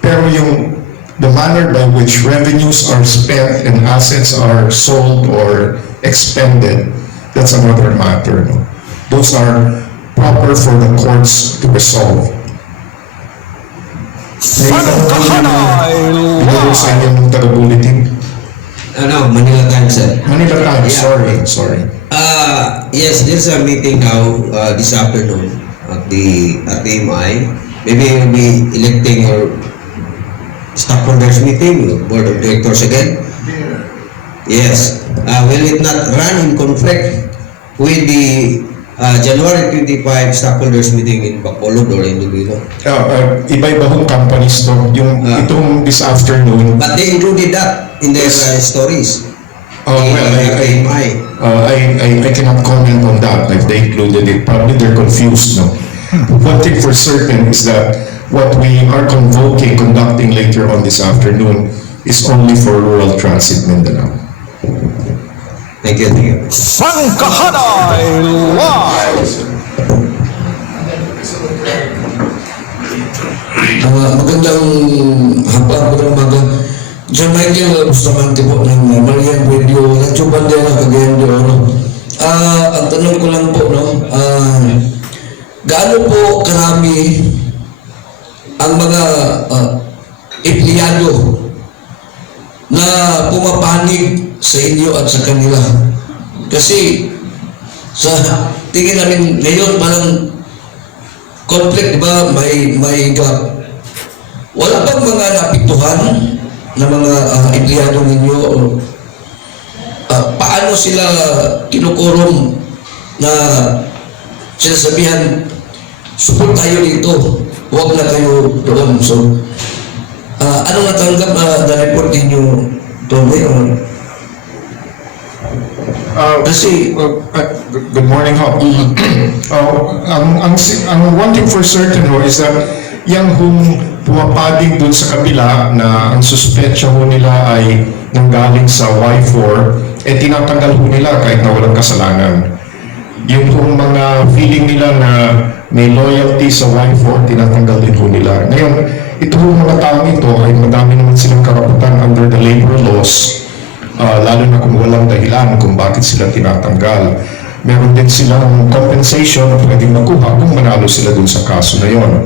Pero the manner by which revenues are spent and assets are sold or expended, that's another matter. Those are proper for the courts to resolve. Ito sa inyong taga-bulletin. Manila Times, sir. Manila Times, sorry. Yes, there's a meeting now this afternoon at the AMI. Maybe you'll be electing your stockholders meeting, board of directors again. Yes. Will it not run in conflict with the January 25 stockholders meeting in Bacolod or in Iloilo? Iba-ibang companies to. Itong this afternoon. But they included that in their stories. I cannot comment on that if they included it. Probably they're confused, no? One thing for certain is that what we are conducting later on this afternoon is only for rural transit Mindanao. Thank you. Rondahanay Live! Magandang hapon, magandang umaga. John Michael Bustamante po ng Marian Radio, Radyo Bandera, Cagayan de Oro. Ang tanong ko lang po, gaano po karami ang mga empleyado na pumapanig sa inyo at sa kanila. Kasi sa tingin namin ngayon parang conflict, di ba? May gap. Wala bang mga napituhan na mga empleyado ninyo? Paano sila kinukurong na sinasabihan, support tayo dito, huwag na kayo doon. So, anong natanggap na report ninyo, Tony? Kasi, Good morning, ho. Ang one thing for certain, ho, is that yung pumapadig dun sa kabila na ang suspetsya ho nila ay nanggaling sa Y4, tinatanggal ho nila kahit na walang kasalanan. Yung mga feeling nila na may loyalty sa Y4, tinatanggal din ho nila. Ngayon, ito ho mga taong ito ay madami naman silang karapatan under the labor laws, lalo na kung walang dahilan kung bakit sila tinatanggal. Meron din silang compensation na pwedeng makuha kung manalo sila dun sa kaso na yon.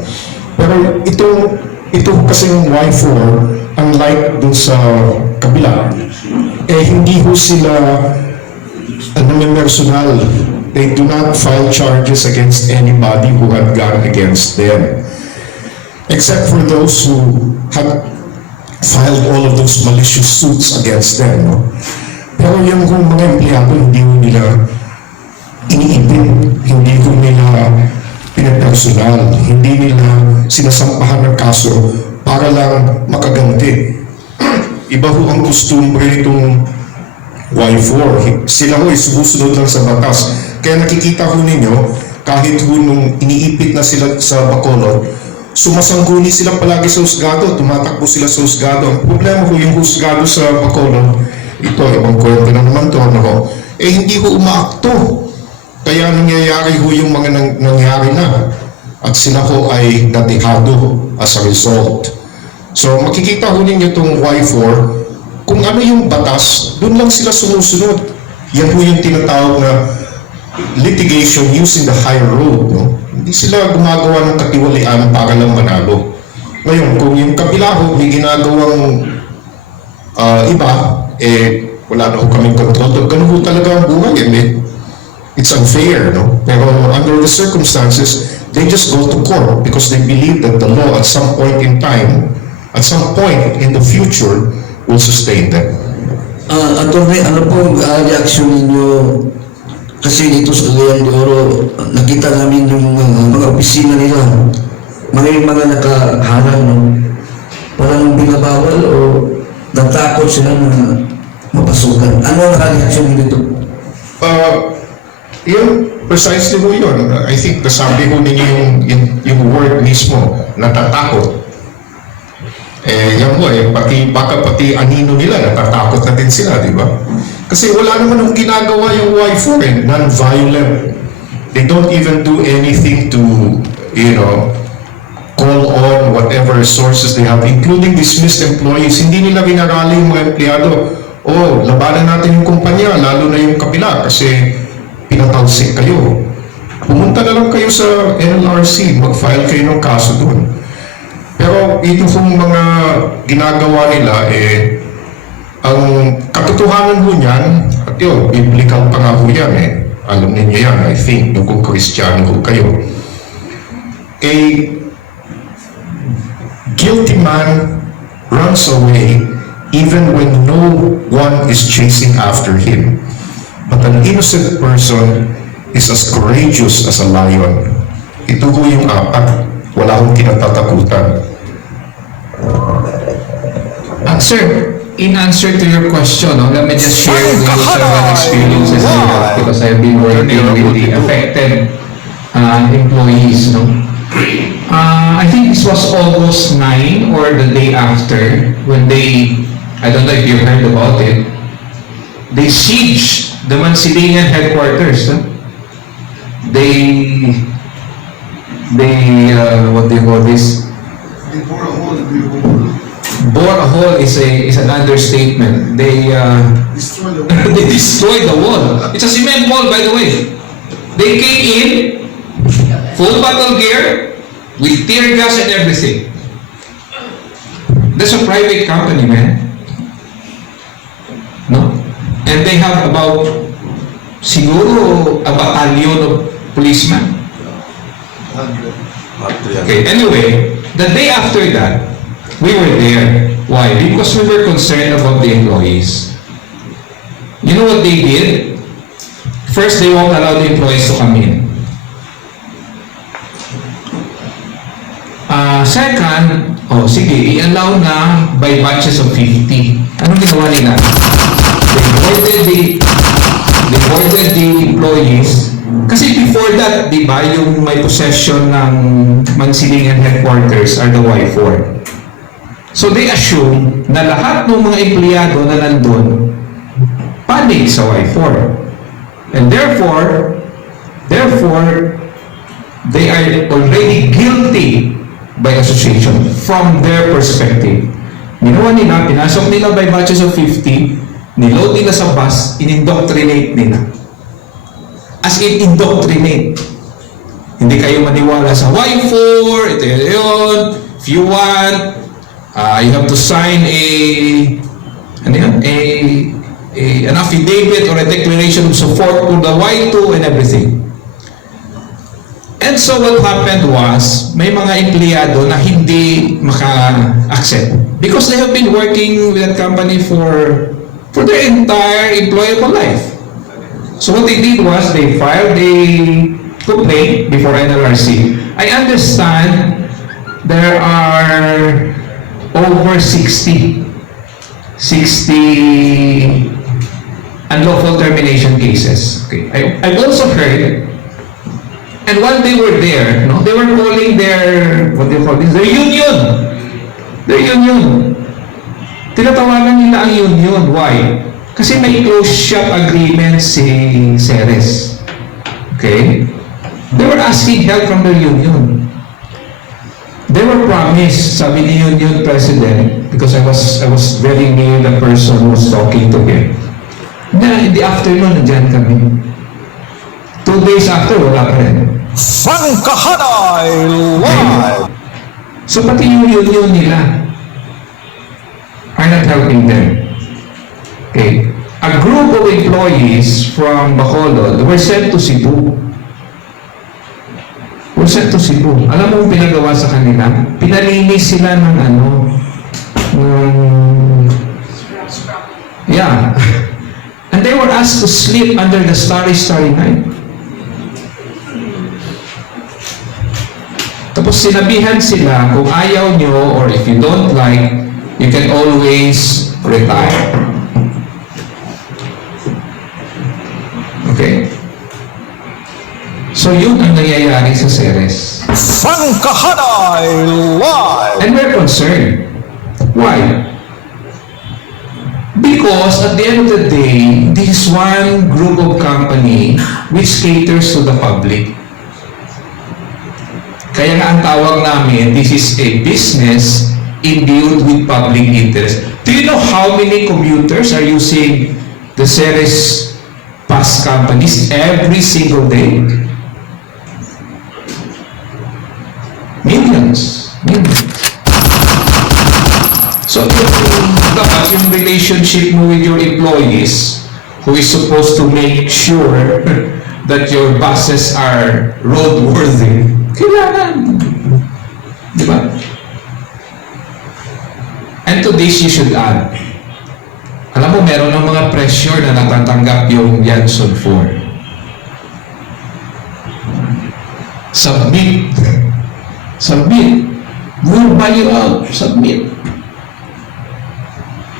Pero ito kasi yung Y4, unlike dun sa kabila, hindi ho sila personal. They do not file charges against anybody who had gone against them. Except for those who had filed all of those malicious suits against them. No? Pero yung mga empleyado, hindi ho nila iniipin, hindi ho nila pinapersonal, hindi nila sinasampahan ng kaso para lang makaganti. Iba ho ang kostumbre itong Y4. Sila ho ay sumusunod lang sa batas. Kaya nakikita ho ninyo, kahit ho nung iniipit na sila sa Bacolod, sumasangguni sila palagi sa husgado, tumatakbo sila sa husgado. Ang problema ho yung husgado sa Bacolod, ito, ibang kwento na naman to, no? Hindi ho umaakto. Kaya nangyayari ho yung mga nangyari na. At sila ho ay nadekado as a result. So makikita ho ninyo itong Y4, kung ano yung batas, doon lang sila sumusunod. Yan ho yung tinatawag na litigation using the higher road. No? Hindi sila gumagawa ng katiwalian para lang manalo. Ngayon, kung yung kabila ho, may ginagawang iba, wala na ho kaming control. Ganun ho talaga ang buhay. It's unfair, no? Pero under the circumstances, they just go to court because they believe that the law at some point in time, at some point in the future, will sustain them. Attorney, ano po reaction ninyo? Kasi dito sa Cagayan de Oro, nakita namin yung mga opisina nila. May mga nakaharang, no? Parang binabawal o natakot sila na mapasukan. Ano ang reaction ninyo dito? Yun, precisely ho yun. I think nasabi ho ninyo yung word mismo, natatakot. Yan ho baka pati anino nila, natatakot na din sila, di ba? Kasi wala naman ang ginagawa yung Y4, non-violent. They don't even do anything to, call on whatever sources they have, including dismissed employees. Hindi nila binarali yung mga empleyado. Labanan natin yung kumpanya, lalo na yung kabila, kasi pinatalsik kayo. Pumunta na lang kayo sa NLRC, mag-file kayo ng kaso doon. Pero ito pong mga ginagawa nila, ang katotohanan ho niyan, at yun, biblical pa nga ho yan Alam ninyo yan, I think, kung Kristiyano ho kayo. A guilty man runs away even when no one is chasing after him. But an innocent person is as courageous as a lion. Ito ho yung apat. Wala akong kinatatakutan. Sir, in answer to your question, let me just share with you some experiences because I've been working with the affected employees. I think this was August 9 or the day after when I don't know if you heard about it, they sieged the Mansilinian headquarters. They what do you call this? Bore a hole is an understatement. They destroyed the wall. It's a cement wall, by the way. They came in, full battle gear, with tear gas and everything. That's a private company, man. And they have about, siguro, a battalion of policemen. Okay, anyway, the day after that, we were there. Why? Because we were concerned about the employees. You know what they did? First, they won't allow the employees to come in. Second, sige, i-allow na by batches of 50. Anong ginawa nila? They boarded the employees. Kasi before that, di ba, yung may possession ng Mansilingan headquarters are the Y4. So they assume na lahat ng mga empleyado na nandun panig sa Y4. And therefore, they are already guilty by association from their perspective. Ginawa nila, pinasok nila by batches of 50, niload nila sa bus, in-indoctrinate nila. As in, indoctrinate. Hindi kayo maniwala sa Y4, ito yun. If you want, you have to sign an affidavit or a declaration of support to the Y2 and everything. And so what happened was, may mga empleyado na hindi maka-accept because they have been working with that company for their entire employable life. So what they did was, they filed a complaint before NLRC. I understand there are over 60 unlawful termination cases. Okay. I've also heard, and while they were there, no, they were calling their, what do you call this? Their union. Their union. Tinatawagan nila ang union. Why? Kasi may close shop agreement si Ceres. Okay? They were asking help from their union. They were promised, sabi ni union president, because I was very near the person who was talking to him, na in the afternoon, nandiyan kami. 2 days after, wala pa rin. Rondahanay Live! So pati yung union nila are not helping them. Okay. A group of employees from Bacolod were sent to Cebu. Alam mo yung pinagawa sa kanila? Pinalinis sila ng yeah. And they were asked to sleep under the starry night. Tapos sinabihan sila, kung ayaw nyo or if you don't like, you can always retire. Okay? So yun ang nangyayari sa Ceres. Rondahanay Live! And we're concerned. Why? Because at the end of the day, this is one group of company which caters to the public. Kaya nga ang tawag namin, this is a business imbued with public interest. Do you know how many commuters are using the Ceres bus companies every single day? Millions. So yung relationship mo with your employees, who is supposed to make sure that your buses are roadworthy, kailangan. Di ba? And to this, you should add, alam mo, meron ng mga pressure na natatanggap yung Yanson 4. Submit. We'll buy you out. Submit.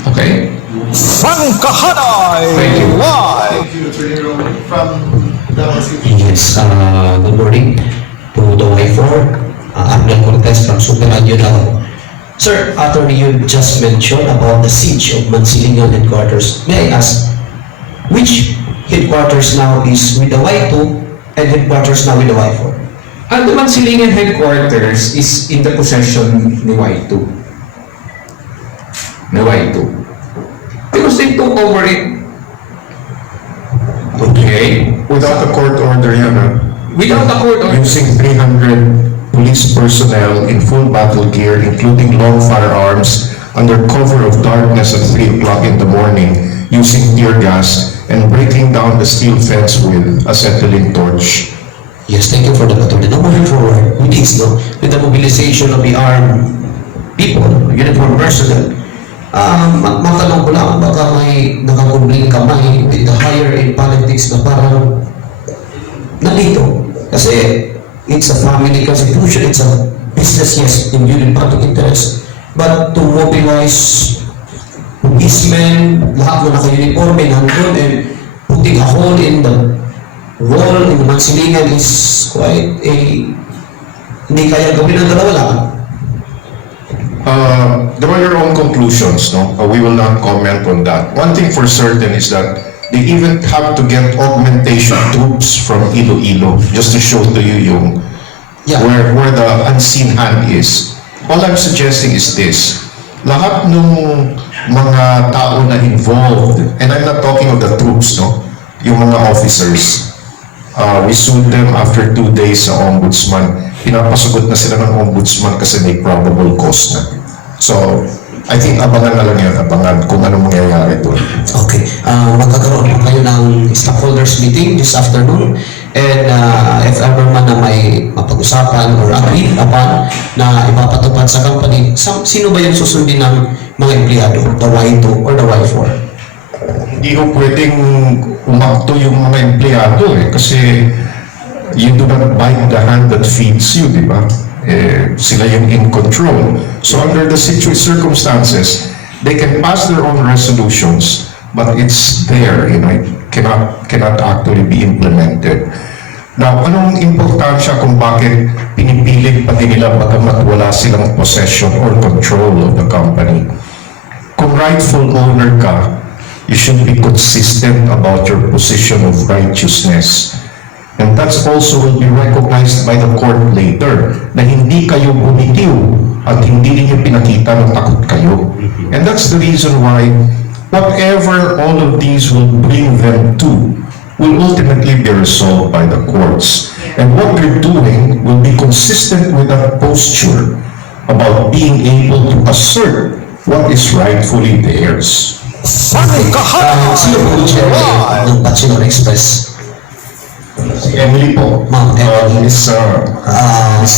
Okay? Rondahanay Live! Yes, good morning to the Y4, Arnel Cortez from Super Radio Davao. Sir, attorney, you just mentioned about the siege of Mansilingan headquarters. May I ask, which headquarters now is with the Y2 and headquarters now with the Y4? The Mansilingan headquarters is in the possession ni Y2. Because they took over it. Okay? Without a court order yan, Without a court order. Using 300 police personnel in full battle gear, including long firearms, under cover of darkness at 3 o'clock in the morning, using tear gas and breaking down the steel fence with acetylene torch. Yes, thank you for that, Attorney. Now, moving forward, with this, no, with the mobilization of the armed people, uniformed personnel, matanong ko lang, baka may nakakubling kamay with the higher in politics na parang nandito. Kasi it's a family constitution, it's a business, yes, in public interest. But to mobilize policemen, lahat na naka-uniforme, nandun, and putting a hole in the wall in the Mansilingan is quite a hindi kaya gawin ng dalawa lang. There are your own conclusions, no? We will not comment on that. One thing for certain is that they even have to get augmentation troops from Iloilo just to show to you yung where the unseen hand is. All I'm suggesting is this. Lahat ng mga tao na involved, and I'm not talking of the troops, no? Yung mga officers, we sued them after 2 days sa ombudsman. Pinapasagot na sila ng ombudsman kasi may probable cause na. So, I think abangan na lang yan, abangan kung ano mangyayari doon. Okay. Magkakaroon po kayo ng stockholders meeting this afternoon, and if ever man na may mapag-usapan or agreed upon na ipapatupad sa company, sino ba yung susundin ng mga empleyado? The Y2 or the Y4? Hindi ko pwedeng umakto yung mga empleyado kasi you do not bite the hand that feeds you, di ba? Sila yung in control. So under the circumstances, they can pass their own resolutions, but it's there, you know, it cannot actually be implemented. Now, anong importansya kung bakit pinipilit pa din nila bagamat wala silang possession or control of the company? Kung rightful owner ka, you should be consistent about your position of righteousness. And that's also will be recognized by the court later, na hindi kayo bumitiw at hindi ninyo pinakita na takot kayo. And that's the reason why whatever all of these will bring them to will ultimately be resolved by the courts. And what they're doing will be consistent with that posture about being able to assert what is rightfully theirs. Sino po yung chair ng Bachelor Express? Si Emily po. Ma'am Emily. Miss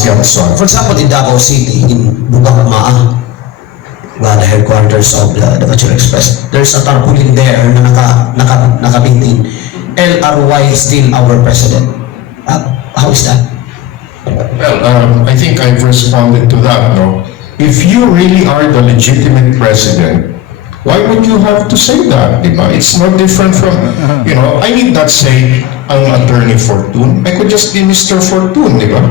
Yanson. For example, in Davao City, in Bugakmaa, the headquarters of the Bachelor Express, there's a tarpaulin there na nakabintin. LRY is still our president. How is that? Well, I think I've responded to that, no? If you really are the legitimate president, why would you have to say that, di ba? It's no different from, you know, I need not say, I'm Attorney Fortune. I could just be Mr. Fortune, di ba?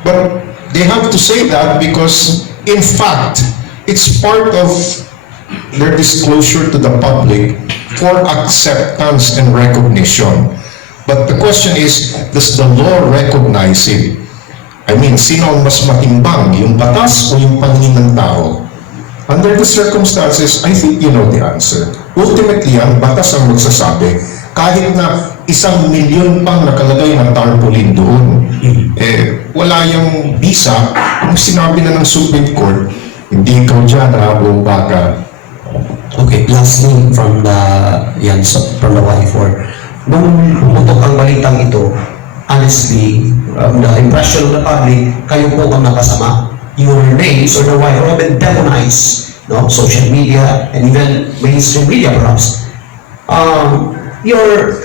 But they have to say that because, in fact, it's part of their disclosure to the public for acceptance and recognition. But the question is, does the law recognize it? I mean, sino ang mas matimbang, yung batas o yung paningin ng tao? Under the circumstances, I think you know the answer. Ultimately, ang batas ang magsasabi, kahit na 1 milyon pang nakalagay ng tarpaulin doon, wala yung visa, kung sinabi na ng Supreme Court, hindi ikaw dyan, bomba ka. Okay, lastly, from the Y4, nung pumutok ang balitang ito, honestly, the impression of the public, kayo po ang nakasama. Your names or the Y have been demonized, no? Social media and even mainstream media perhaps. Your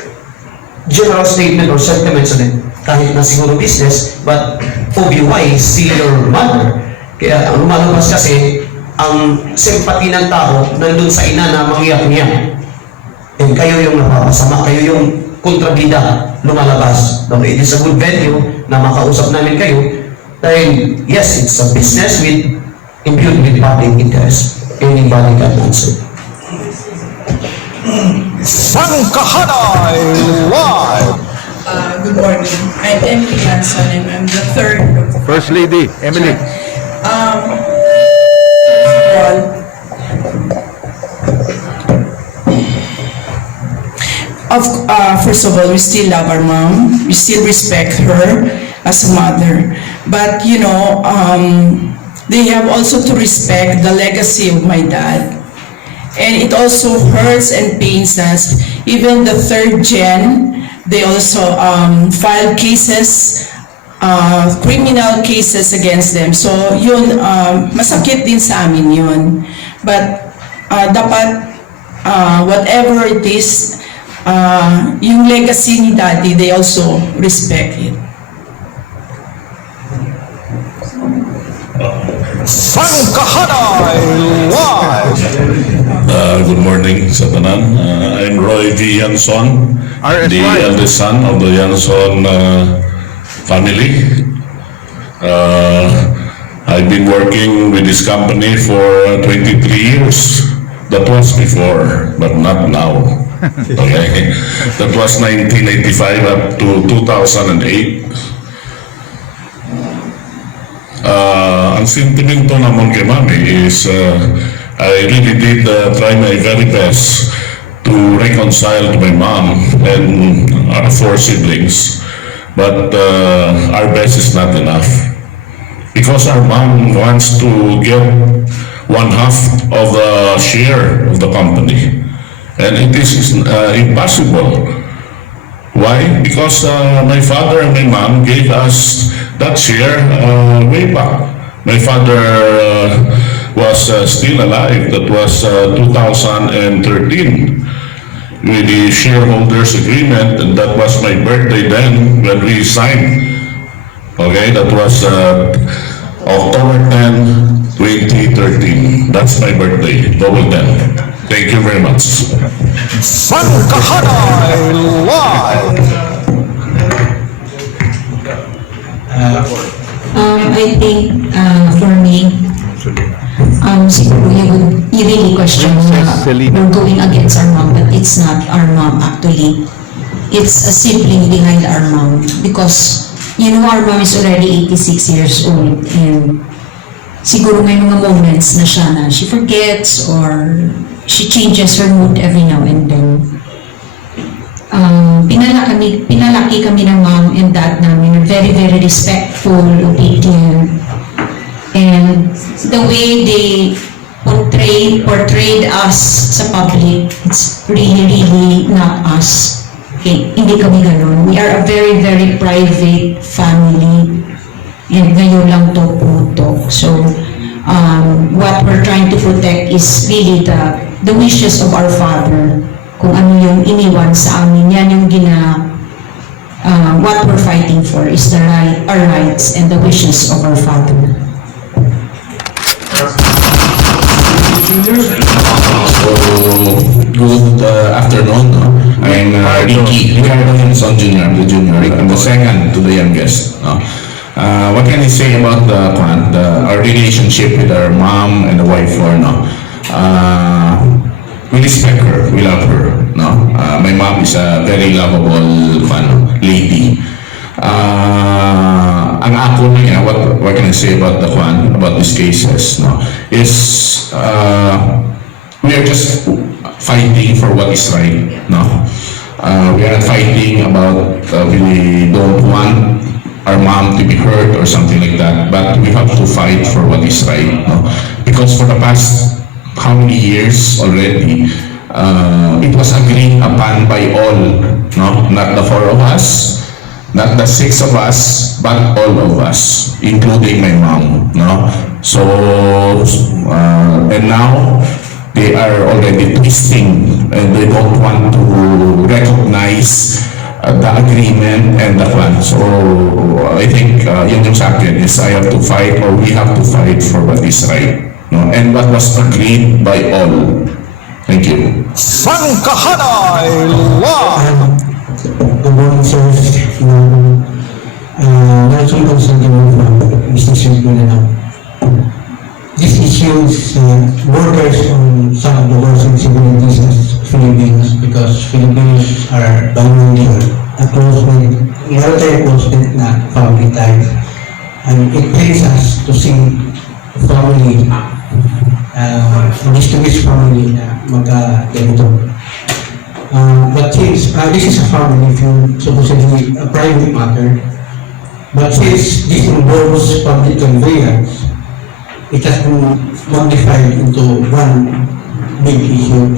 general statement or sentiments on it, kahit na siguro business, but OBY is still your mother. Kaya ang lumalabas kasi, ang simpati ng tao nandun sa ina na mangiyak-ngiyak. And kayo yung napapasama, kayo yung kontrabida lumalabas. No, it is a good venue na makausap namin kayo. Dahil, yes, it's a business imbued with public interest. Anybody can answer. Sangkahanay Live! Good morning. I'm Emily Hanson and I'm the third of the First Lady, Emily. First of all, we still love our mom. We still respect her as a mother. But, you know, they have also to respect the legacy of my dad. And it also hurts and pains us. Even the third gen, they also filed cases, criminal cases against them. So yun, masakit din sa amin yun. But dapat, whatever it is, yung legacy ni Daddy, they also respect it. Sangkahanay Live! Good morning sa tanan. I'm Roy V. Yanson, the eldest son of the Yanson family. I've been working with this company for 23 years. That was before, but not now. Okay? That was 1985 up to 2008. Ang sentimento namon kay Mami is I really did try my very best to reconcile to my mom and our 4 siblings. But our best is not enough. Because our mom wants to get 1/2 of the share of the company. And it is impossible. Why? Because my father and my mom gave us that share way back. My father was still alive. That was 2013 with the shareholders agreement, and that was my birthday then when we signed. Okay, that was October 10, 2013. That's my birthday, double 10. Thank you very much. Sangkahanay Live! I think for me, siguro you really question we're going against our mom, but it's not our mom actually. It's a sibling behind our mom because our mom is already 86 years old and siguro may mga moments na she forgets or she changes her mood every now and then. Pinalaki kami ng mom and dad namin, very, very respectful, obedient. And the way they portrayed us sa public, it's really, really not us. Okay, hindi kami ganun. We are a very, very private family. And ngayon lang to puto. So, what we're trying to protect is really the wishes of our father. Kung ano yung iniwan sa amin, yan yung what we're fighting for is our rights and the wishes of our father. So, good afternoon. I'm Ricardo Yanson Jr., I'm the junior. I'm the second to the youngest. What can I say about our relationship with our mom and the wife? We respect her, we love her. My mom is a very lovable lady. Ang ako niya, what can I say about about these cases? Is we are just fighting for what is right. We are fighting about we don't want our mom to be hurt or something like that, but we have to fight for what is right. Because for the past how many years already, it was agreed upon by all, not the 4 of us, not the 6 of us, but all of us, including my mom. So, and now they are already twisting and they don't want to recognize the agreement and the plan. So, I think yun yung sa akin is I have to fight, or we have to fight for what is right. And what was agreed by all. Thank you. Sangkahanay Live! Good morning, sir. Nelson Constantino from Business Week Mindanao. This issues borders on some of the worst incivility as Philippines, because Filipinos are bilingual, a close-knit, multi-close-knit na family type. And it pains us to see family, distinguished family na magka-ganito. But since this is a family, supposedly a private matter, but since this involves public conveyance, it has been modified into one big issue.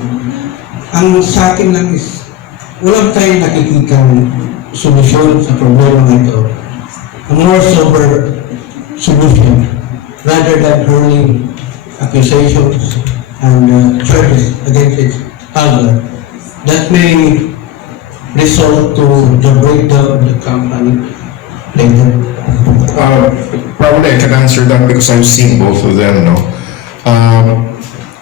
Ang sa akin lang is, wala tayong nakikitang solusyon sa problema na ito. A more sober solution rather than hurling accusations and charges against each other that may result to the breakdown of the company later. Probably I can answer that because I've seen both of them, no?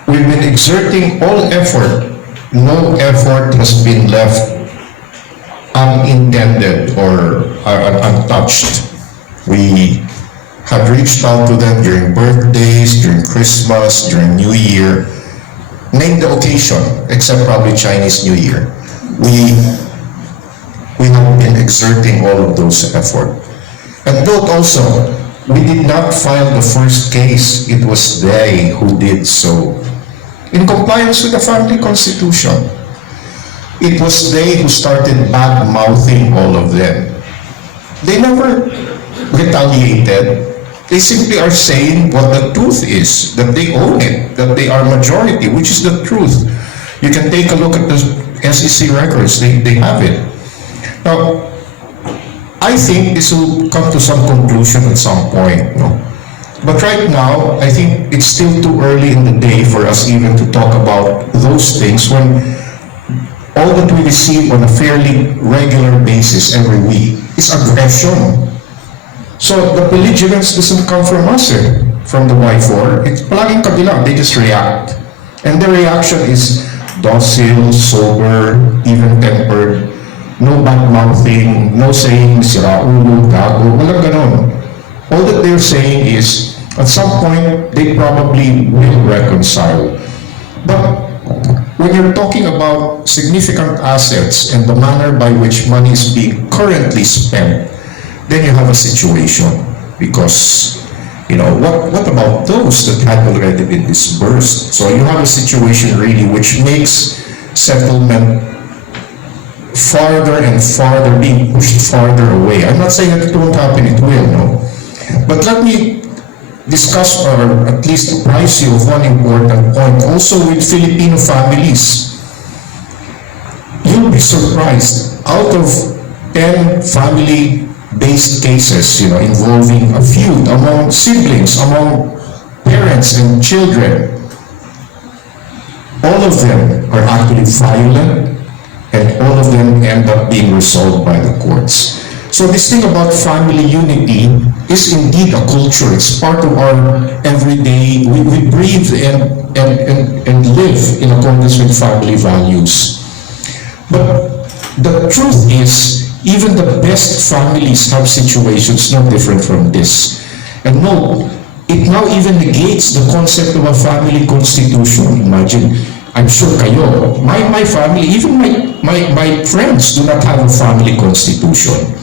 We've been exerting all effort. No effort has been left unintended or untouched. We have reached out to them during birthdays, during Christmas, during New Year. Name the occasion, except probably Chinese New Year. We have been exerting all of those efforts. And note also, we did not file the first case. It was they who did so. In compliance with the family constitution, it was they who started bad-mouthing all of them. They never retaliated. They simply are saying what the truth is, that they own it, that they are majority, which is the truth. You can take a look at the SEC records, they have it. Now, I think this will come to some conclusion at some point, no? But right now, I think it's still too early in the day for us even to talk about those things when all that we receive on a fairly regular basis every week is aggression. So the belligerence doesn't come from us, from the Y4. It's palaging kabila, they just react. And their reaction is docile, sober, even-tempered, no bad-mouthing, no saying, sira ulo, gago, walang ganon. All that they're saying is, at some point, they probably will reconcile. But when you're talking about significant assets and the manner by which money is being currently spent, then you have a situation. Because, you know, what about those that had already been disbursed? So you have a situation really which makes settlement farther and farther, being pushed farther away. I'm not saying that it won't happen, it will, no? But let me discuss or at least apprise you of one important point also with Filipino families. You'll be surprised. Out of 10 family-based cases, you know, involving a feud among siblings, among parents and children, all of them are actually violent and all of them end up being resolved by the courts. So this thing about family unity is indeed a culture. It's part of our everyday, we breathe and live in accordance with family values. But the truth is, even the best families have situations not different from this. And no, it now even negates the concept of a family constitution. Imagine, I'm sure kayo, my family, even my friends do not have a family constitution.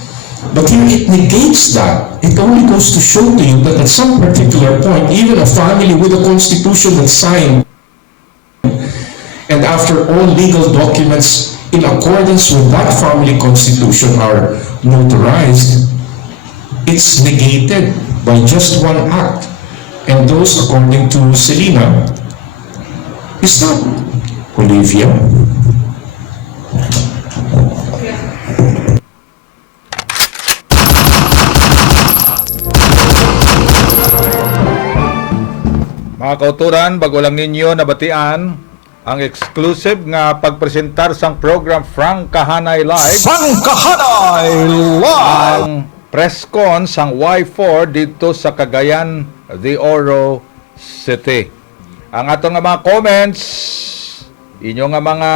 But here it negates that. It only goes to show to you that at some particular point, even a family with a constitution that's signed, and after all legal documents in accordance with that family constitution are notarized, it's negated by just one act. And those, according to Selena, is not Olivia. Mga kauturan, bago lang ninyo nabatian ang exclusive nga pagpresentar sang program Rondahanay Live. Rondahanay Live! Ang press con sang Y4 dito sa Cagayan de Oro City. Ang atong nga mga comments, inyo nga mga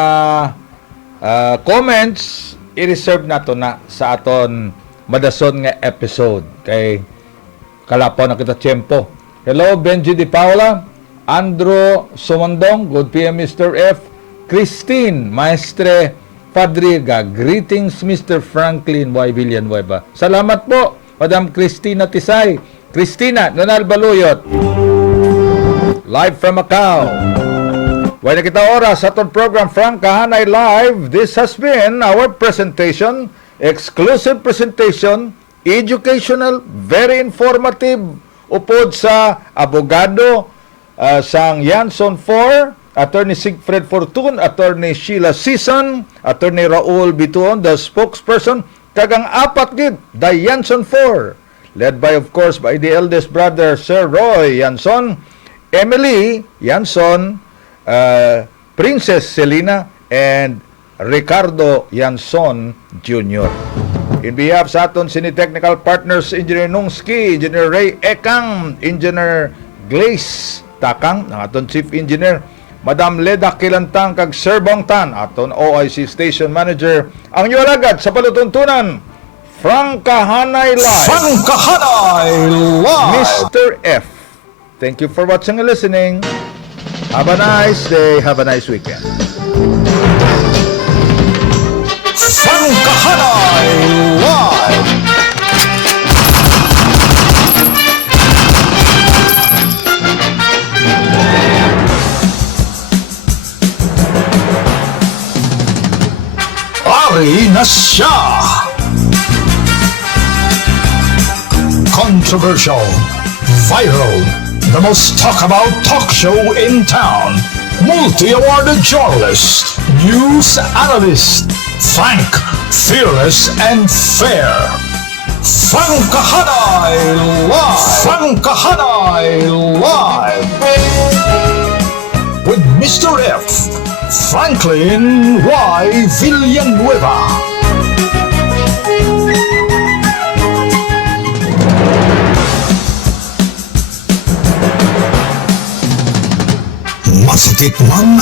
comments, i-reserve nato na sa aton madason nga episode. Kay kalapaw na kita tiyempo. Hello, Benji Di Paula, Andrew Sumondong, good PM Mr. F, Christine, Maestre Padriga, greetings Mr. Franklin Y. Villanueva. Salamat po, Madam Christina Tisay, Christina Nonal Baluyot, live from Macau. Wala kita oras sa aton program Rondahanay Live. This has been our presentation, exclusive presentation, educational, very informative, upod sa abogado sang Yanson 4 Attorney Sigfred Fortun, Attorney Sheila Season, Attorney Raul Bituon, the spokesperson, kagang apat gid, the Yanson 4, led by, of course, by the eldest brother, Sir Roy Yanson, Emily Yanson, Princess Selena, and Ricardo Yanson Jr. In behalf sa aton sini technical partners, Engineer Nungski, Engineer Ray Ekang, Engineer Glaze Takang, ang aton Chief Engineer, Madam Leda Kilantang, kag Sir Bong Tan, aton OIC Station Manager, ang iwalagad sa palutuntunan, Rondahanay Live. Rondahanay Live. Mr. F. Thank you for watching and listening. Have a nice day. Have a nice weekend. Rondahanay Live. Ari na siya. Controversial, viral, the most talk about talk show in town. Multi-awarded journalist, news analyst, frank, fearless, and fair. Rondahanay Live! Rondahanay Live! With Mr. F. Franklin Y. Villanueva. Masakit man